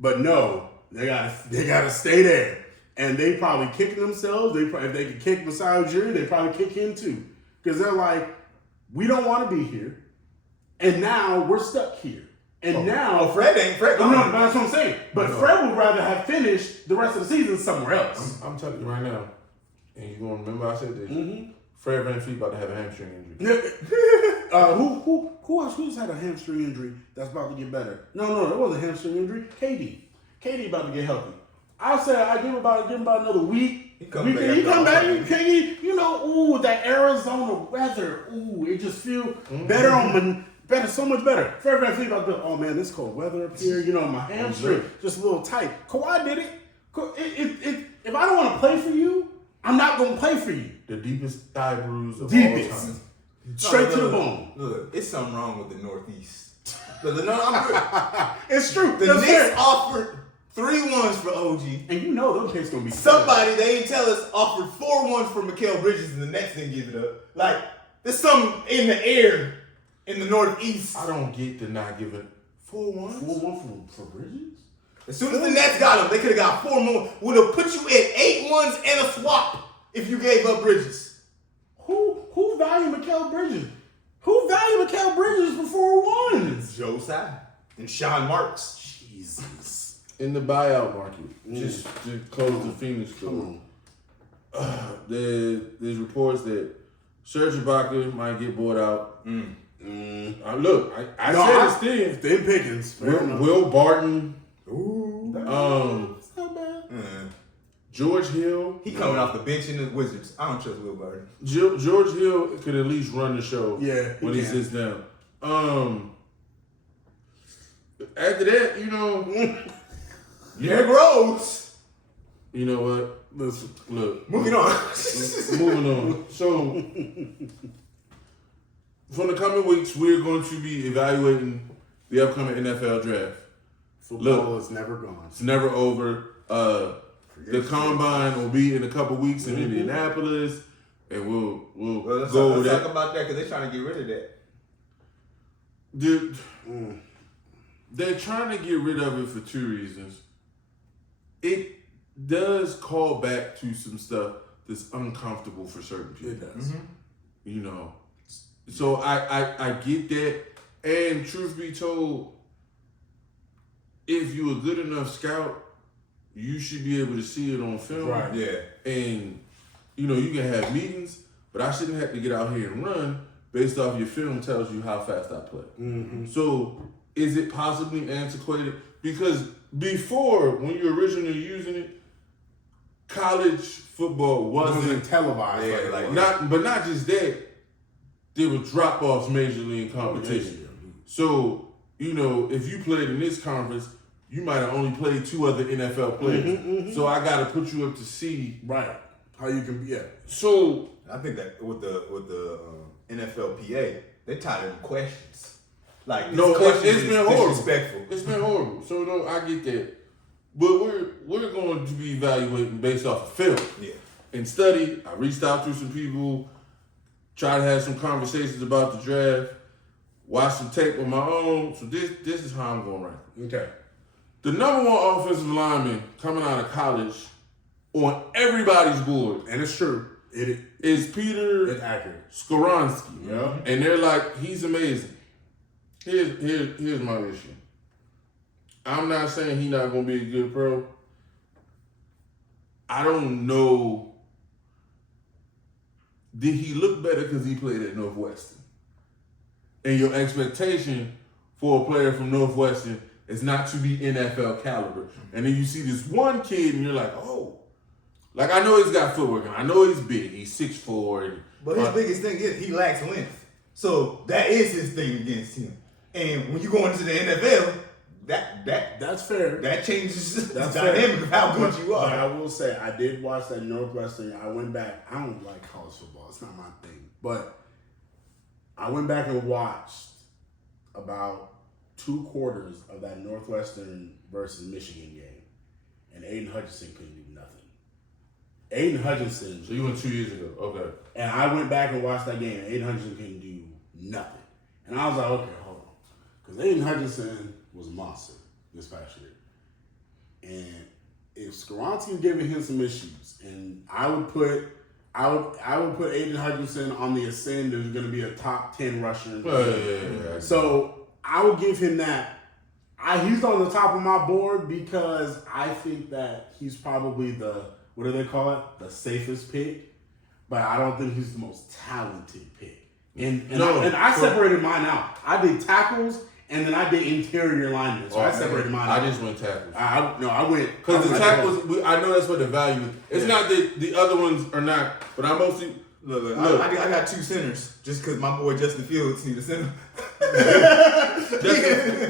But no, they gotta stay there. And they probably kicking themselves. If they could kick Masai Ujiri, they probably kick him too. Because they're like, we don't want to be here. And now we're stuck here. And now Fred ain't Fred. No, but that's what I'm saying. But Fred would rather have finished the rest of the season somewhere else. I'm telling you right now, and you're gonna remember I said this. Fred VanVleet about to have a hamstring injury. Who else? Who's had a hamstring injury that's about to get better? No, it wasn't a hamstring injury. KD about to get healthy. I said I give him about another week. He come back. That Arizona weather. It just feels better, so much better. Fred VanVleet about to, oh man, this cold weather up here. My hamstring just a little tight. Kawhi did it. If I don't want to play for you, I'm not going to play for you. The deepest thigh bruise of all time. Straight to the bone. Look, it's something wrong with the Northeast. I'm good. It's true. The Knicks offered 3 1s for OG. And those picks going to be Somebody, they ain't tell us, offered 4 1s for Mikal Bridges and the Nets didn't give it up. Like, there's something in the air in the Northeast. I don't get the not giving 4-1. 4-1 for Bridges? As soon as the Nets got him, they could have got 4 more. Would have put you at 8 1s and a swap if you gave up Bridges. Who value Mikal Bridges? Who value Mikal Bridges for 4 1s? Joe Tsai and Sean Marks. Jesus. In the buyout market, just to close the Phoenix story. There's reports that Serge Ibaka might get bought out. Look, I said it's thin. Thin pickings. Will Barton. That's not bad. George Hill. He coming off the bench in the Wizards. I don't trust Will Barton. George Hill could at least run the show. Yeah, when he sits down. After that, Derrick Rose. You know what? Listen, Look, Moving on. moving on. So, from the coming weeks, we're going to be evaluating the upcoming NFL draft. football is never gone. It's never over. The combine will be in a couple weeks in Indianapolis, and we'll Let's go over talk that. about that because they're trying to get rid of that. Dude, they're trying to get rid of it for two reasons. It does call back to some stuff that's uncomfortable for certain people. It does. So I get that. And truth be told, if you're a good enough scout, you should be able to see it on film. Right. Yeah. And, you can have meetings, but I shouldn't have to get out here and run based off your film tells you how fast I play. Mm-hmm. So is it possibly antiquated? Because before, when you originally using it, college football It wasn't wasn't televised. Yeah, like, not just that, there were drop-offs majorly in competition. So, if you played in this conference, you might have only played two other NFL players. So I got to put you up to see. right. How you can be, yeah. So I think that with the NFLPA, they tied them questions. Like no, questions it's is been horrible. disrespectful. It's been horrible. So no, I get that. But we're going to be evaluating based off of film. Yeah. And study. I reached out to some people, tried to have some conversations about the draft, watched some tape on my own. So this is how I'm going right. Okay. The number one offensive lineman coming out of college on everybody's board And it's true. It's is Peter accurate. Skoronski. Yeah. And they're like, he's amazing. Here's my issue. I'm not saying he's not going to be a good pro. I don't know. Did he look better because he played at Northwestern? And your expectation for a player from Northwestern is not to be NFL caliber. And then you see this one kid and you're like, oh. Like, I know he's got footwork and I know he's big. He's 6'4". And, But his biggest thing is he lacks length. So that is his thing against him. And when you go into the NFL, That's fair. that changes the That's dynamic fair. of how good you But I are. will say, I did watch that Northwestern. I went back. I don't like college football. It's not my thing. But I went back and watched about 2 quarters of that Northwestern versus Michigan game. And Aiden Hutchinson couldn't do nothing. Aiden Hutchinson. So you went 2 years ago. Okay. And I went back and watched that game, and Aiden Hutchinson couldn't do nothing. And I was like, okay, hold on. Because Aiden Hutchinson was a monster this past year. And if Skoronski was giving him some issues, and I would put Aiden Hutchinson on the ascend as going to be a top 10 rusher. Yeah. So I would give him that. He's on the top of my board because I think that he's probably what do they call it? The safest pick. But I don't think he's the most talented pick. And I separated mine out. I did tackles and then I did interior linemen. So I separated mine out. I just went tackles. I went Because the tackles, I know that's what the value is. It's not that the other ones are not, but I mostly. Look. I got 2 centers just because my boy Justin Fields need a center.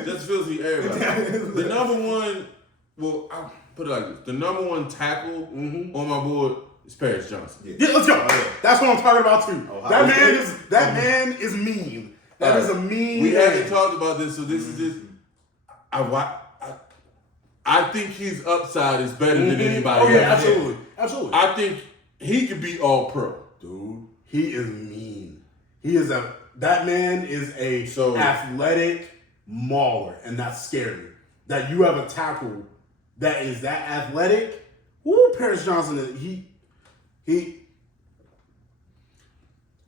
Just feels the everybody. The number one, I put it like this: the number one tackle on my board is Paris Johnson. Yeah, let's go. That's what I'm talking about too. Ohio That man is mean. That is a mean. We man. haven't talked about this, so this is just. I think his upside is better than anybody else. Yeah, absolutely. I think he could be all pro. Dude, he is mean. That man is a athletic mauler, and that's scary. That you have a tackle that is that athletic. Woo, Paris Johnson, he.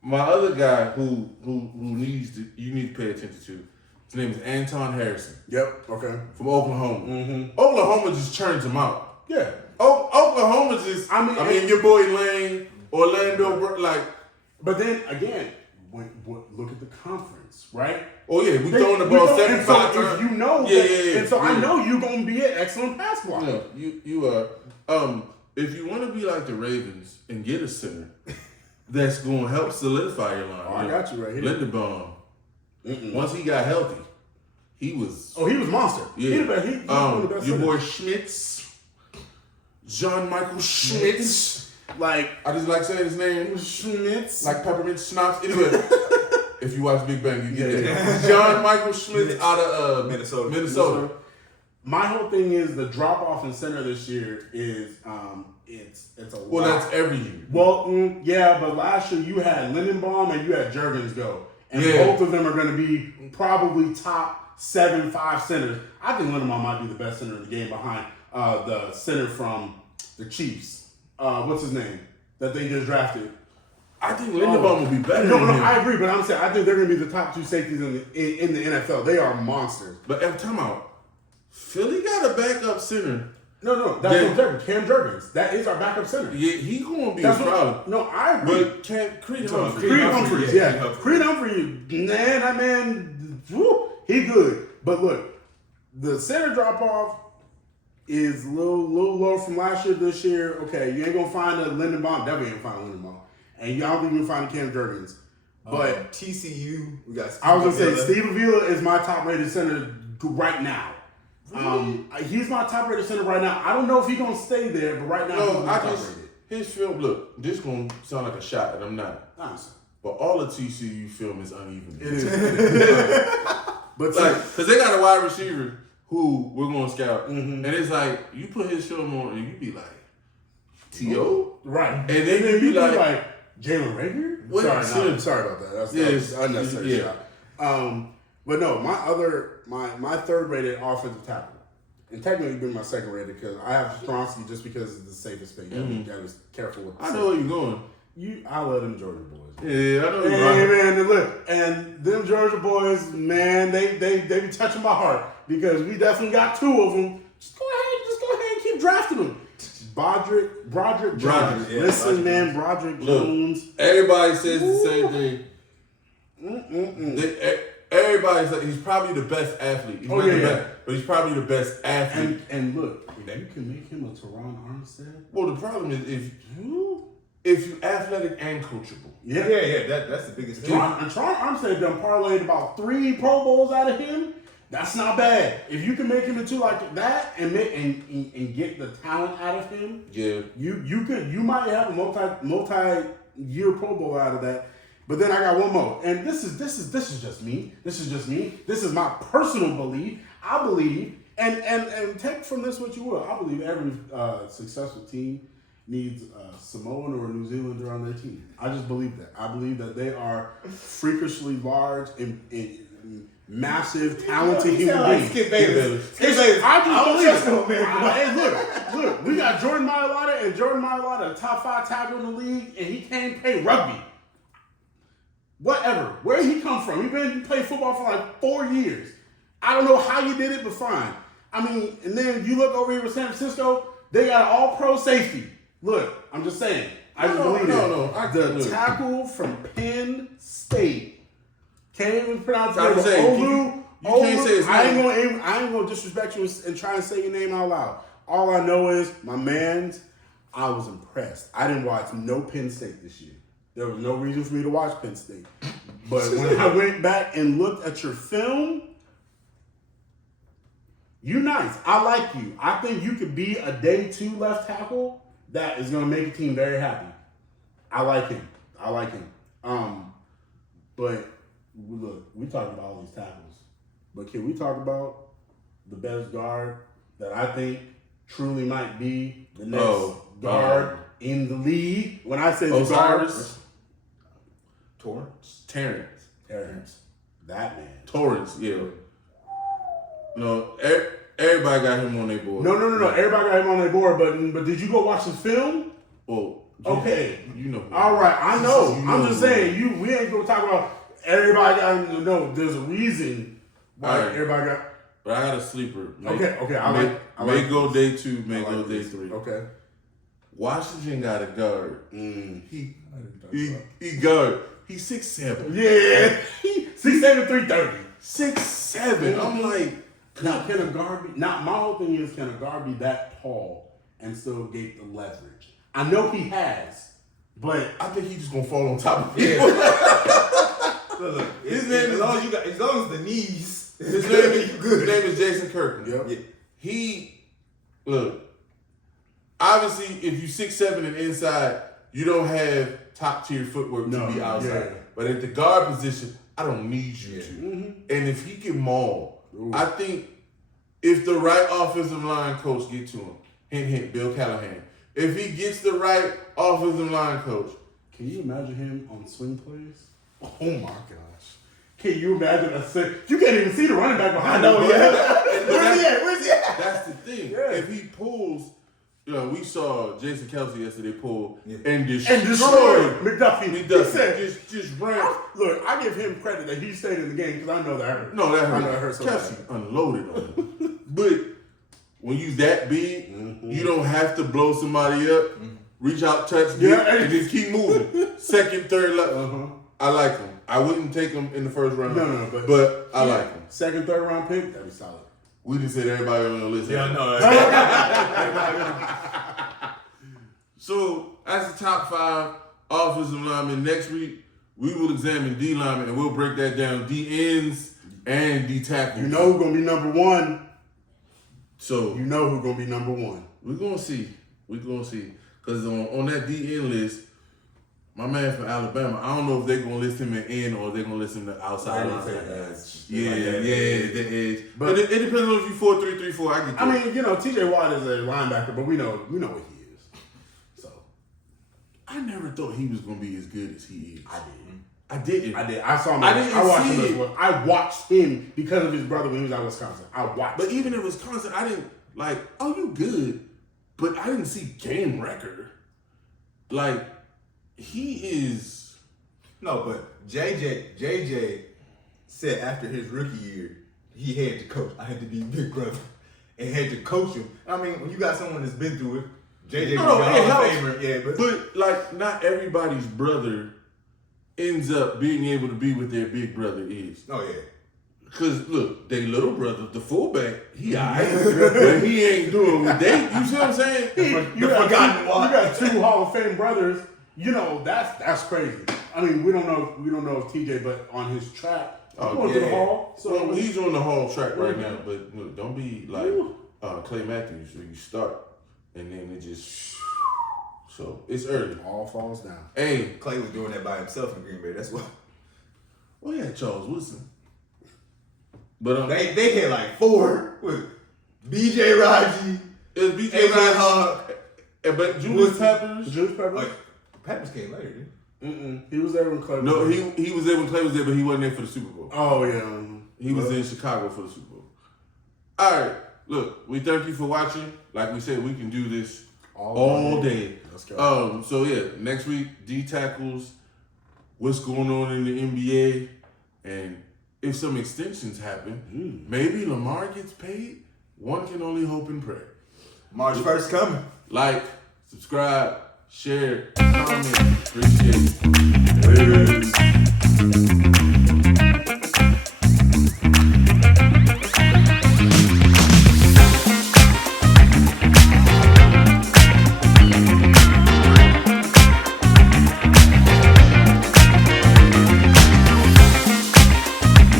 My other guy who you need to pay attention to, his name is Anton Harrison. Yep. Okay. From Oklahoma. Oklahoma just turns him out. Yeah. Oklahoma just. I mean, your boy Lane, Orlando, like. But then again, look at the conference, right? Oh yeah, we throwing the ball 75 so times. If you know, yeah. And so I know you're gonna be an excellent pass blocker. Yeah, you are. if you want to be like the Ravens and get a center that's going to help solidify your line. Oh, I got you right here. Linderbaum, once he got healthy, he was. Oh, he was monster. Yeah. He's one of the best your centers. boy Schmitz, John Michael Schmitz. Like, I just like saying his name. Schmitz. Like peppermint schnapps. Anyway, if you watch Big Bang, you get that. John Michael Schmitz out of Minnesota. My whole thing is the drop off in center this year is it's a lot. Well, that's every year. Well, yeah, but last year you had Lindenbaum and you had Juergens go, and Yeah. both of them are going to be probably top 7-5 centers. I think Lindenbaum might be the best center in the game behind the center from the Chiefs. What's his name that they just drafted? I think Linderbaum will be better No, than him. I agree, but I'm saying I think they're going to be the top 2 safeties in the NFL. They are monsters. But every time out, Philly got a backup center. No, that's what I'm saying. Cam Juergens. That is our backup center. Yeah, he gonna be That's a what, problem. no, I agree. But Creed talking Humphrey. Creed Humphrey, Humphreys, yeah, yeah. Humphrey. Creed Humphrey, that man, woo, he good. But look, the center drop off is a little low from last year to this year. Okay, you ain't gonna find a Lindenbaum. Definitely ain't find a Lindenbaum. And you don't think you can find a Cam Juergens. But TCU, we got. I was gonna say Avila. Steve Avila is my top rated center right now. He's my top rated center right now. I don't know if he's gonna stay there, but right now No, he's my I top just rated. his film. Look, this gonna sound like a shot, and I'm not. Honestly. But all of TCU film is uneven. It is. But Like, cause they got a wide receiver who we're gonna scout, and it's like you put his film on, and you be like, T.O. right. And then then you be you be like- like Jalen Rager? What? Sorry about that. That's Yes. an unnecessary Yeah. shot. But no, my third rated offensive tackle, and technically been my second rated because I have Stronsky just because it's the safest pick. You gotta be careful with. I know where you're going. I love them Georgia boys. Yeah, I know Hey you're right. man, and look, and them Georgia boys, man, they be touching my heart because we definitely got 2 of them. Just go ahead and keep drafting them. Broderick Jones. yeah, Listen, man, Broderick Look. Jones. Everybody says the same thing. Everybody's like he's probably the best athlete. He's Oh, not yeah, the yeah. best, but he's probably the best athlete. And look, if you can make him a Teron Armstead. Well, the problem is if you athletic and coachable. Yeah. That's the biggest thing. Teron Armstead done parlayed about 3 Pro Bowls out of him. That's not bad. If you can make him into like that and get the talent out of him, Yeah. you might have a multi-year Pro Bowl out of that. But then I got one more, and this is just me. This is my personal belief. I believe, and take from this what you will. I believe every successful team needs a Samoan or a New Zealander on their team. I just believe that. I believe that they are freakishly large and massive, talented human beings. Skip Bayless. Skip It's- Bayless. I just I don't believe trust it. no man. Hey, look, we got Jordan Mailata, and Jordan Mailata, a top 5 tackle in the league, and he can't play rugby. Whatever. Where he come from? He played football for like 4 years. I don't know how you did it, but fine. I mean, and then you look over here with San Francisco, they got an all-pro safety. Look, I'm just saying. I just believe it. The tackle from Penn State. Can't even pronounce I'm it. saying, Olu. you can't say his I ain't name. gonna disrespect you and try and say your name out loud. All I know is, my man's, I was impressed. I didn't watch no Penn State this year. There was no reason for me to watch Penn State. But when I went back and looked at your film, you nice. I like you. I think you could be a day 2 left tackle that is gonna make a team very happy. I like him. But look, we talking about all these tackles. But can we talk about the best guard that I think truly might be the next guard in the league? When I say the guard, Osiris. Terrence. that man. Torrance, yeah. No, everybody got him on their board. No. Everybody got him on their board, but did you go watch his film? Well, Okay. You know. All right, I know. You know I'm just who. saying, we ain't gonna talk about everybody got him. No, there's a reason why All right. everybody got. But I got a sleeper. Okay, I may like go day 2, may I like go day this. 3. Okay. Washington got a guard. Mm. He guard. He's 6'7". Yeah. 6'7", 330. 6'7". I'm like, Now, can a guard be? Now, my whole thing is, can a guard be that tall and still get the leverage. I know he has, but I think he's just gonna fall on top of people. Look, His name as long as the knees. His name is Jason Kirkland. Yep. Yeah. He look. Obviously, if you 6'7" and inside, you don't have top tier footwork to be outside. Yeah. But at the guard position, I don't need you to. Mm-hmm. And if he can maul, Ooh. I think if the right offensive line coach get to him, hint, Bill Callahan. If he gets the right offensive line coach, Can you imagine him on swing plays? Oh my gosh. Can you imagine you can't even see the running back behind him. Where's he at? that's the thing. Yeah. If he pulls, we saw Jason Kelsey yesterday pull and And destroy destroy McDuffie. He does He said, just ran. look, I give him credit that he stayed in the game because I know that hurt. No, that I know it hurt. hurt so Kelsey bad. unloaded on him. But when you that big, you don't have to blow somebody up. Reach out, touch, Yeah, and just keep moving. Second, third level. I like him. I wouldn't take him in the first round. No, but I like him. Second, third round pick, that'd be solid. We just said everybody on the list. Yeah, I know. So that's the top 5 offensive linemen. Next week, we will examine D linemen and we'll break that down. D ends and D tackles. You know who's gonna be number one. So You know who's gonna be number one. we're gonna see. Because on that D end list, my man from Alabama, I don't know if they're gonna list him in end or if they're gonna list him the outside line. Yeah, the edge. But it depends on if you 4-3-3-4. I get that. I mean, TJ Watt is a linebacker, but we know what he is. So I never thought he was gonna be as good as he is. I I didn't. did. I saw him. I didn't I watched see him as it. well. I watched him because of his brother when he was out of Wisconsin. I watched. But even in Wisconsin, I didn't oh, you good. But I didn't see game record. Like, he is. No, but JJ said after his rookie year, he had to coach. I had to be big brother and had to coach him. I mean, when you got someone that's been through it, JJ No, was it a Hall of helps. Famer. Yeah, But, like, not everybody's brother ends up being able to be what their big brother is. oh yeah. Because, look, their little brother, the fullback, he alright. But he ain't doing what they, you see what I'm saying? you got forgotten two, one. You got 2 Hall of Fame brothers. That's crazy. I mean, we don't know if TJ, but on his track, Oh, going to the yeah. Hall. So Well, he's on the Hall track right Mhm. now, but look, don't be like Clay Matthews where you start and then it just so it's early. all falls down. Hey, Clay was doing that by himself in Green Bay. That's why well, yeah, Charles Woodson. But they had like 4 with BJ Raji, it was BJ AJ Ryan, Hawk. but Julius Woodson. Peppers. Julius Peppers? Like Peppers came later, didn't He was there when Clay. No, was there. he was there when Clay was there, but he wasn't there for the Super Bowl. Oh yeah. He was in Chicago for the Super Bowl. All right, look, we thank you for watching. Like we said, we can do this all day. Let's go. So yeah, next week D tackles, what's going on in the NBA, and if some extensions happen, maybe Lamar gets paid. One can only hope and pray. March 1st coming. Like, subscribe, share, comment, appreciate it. Peace.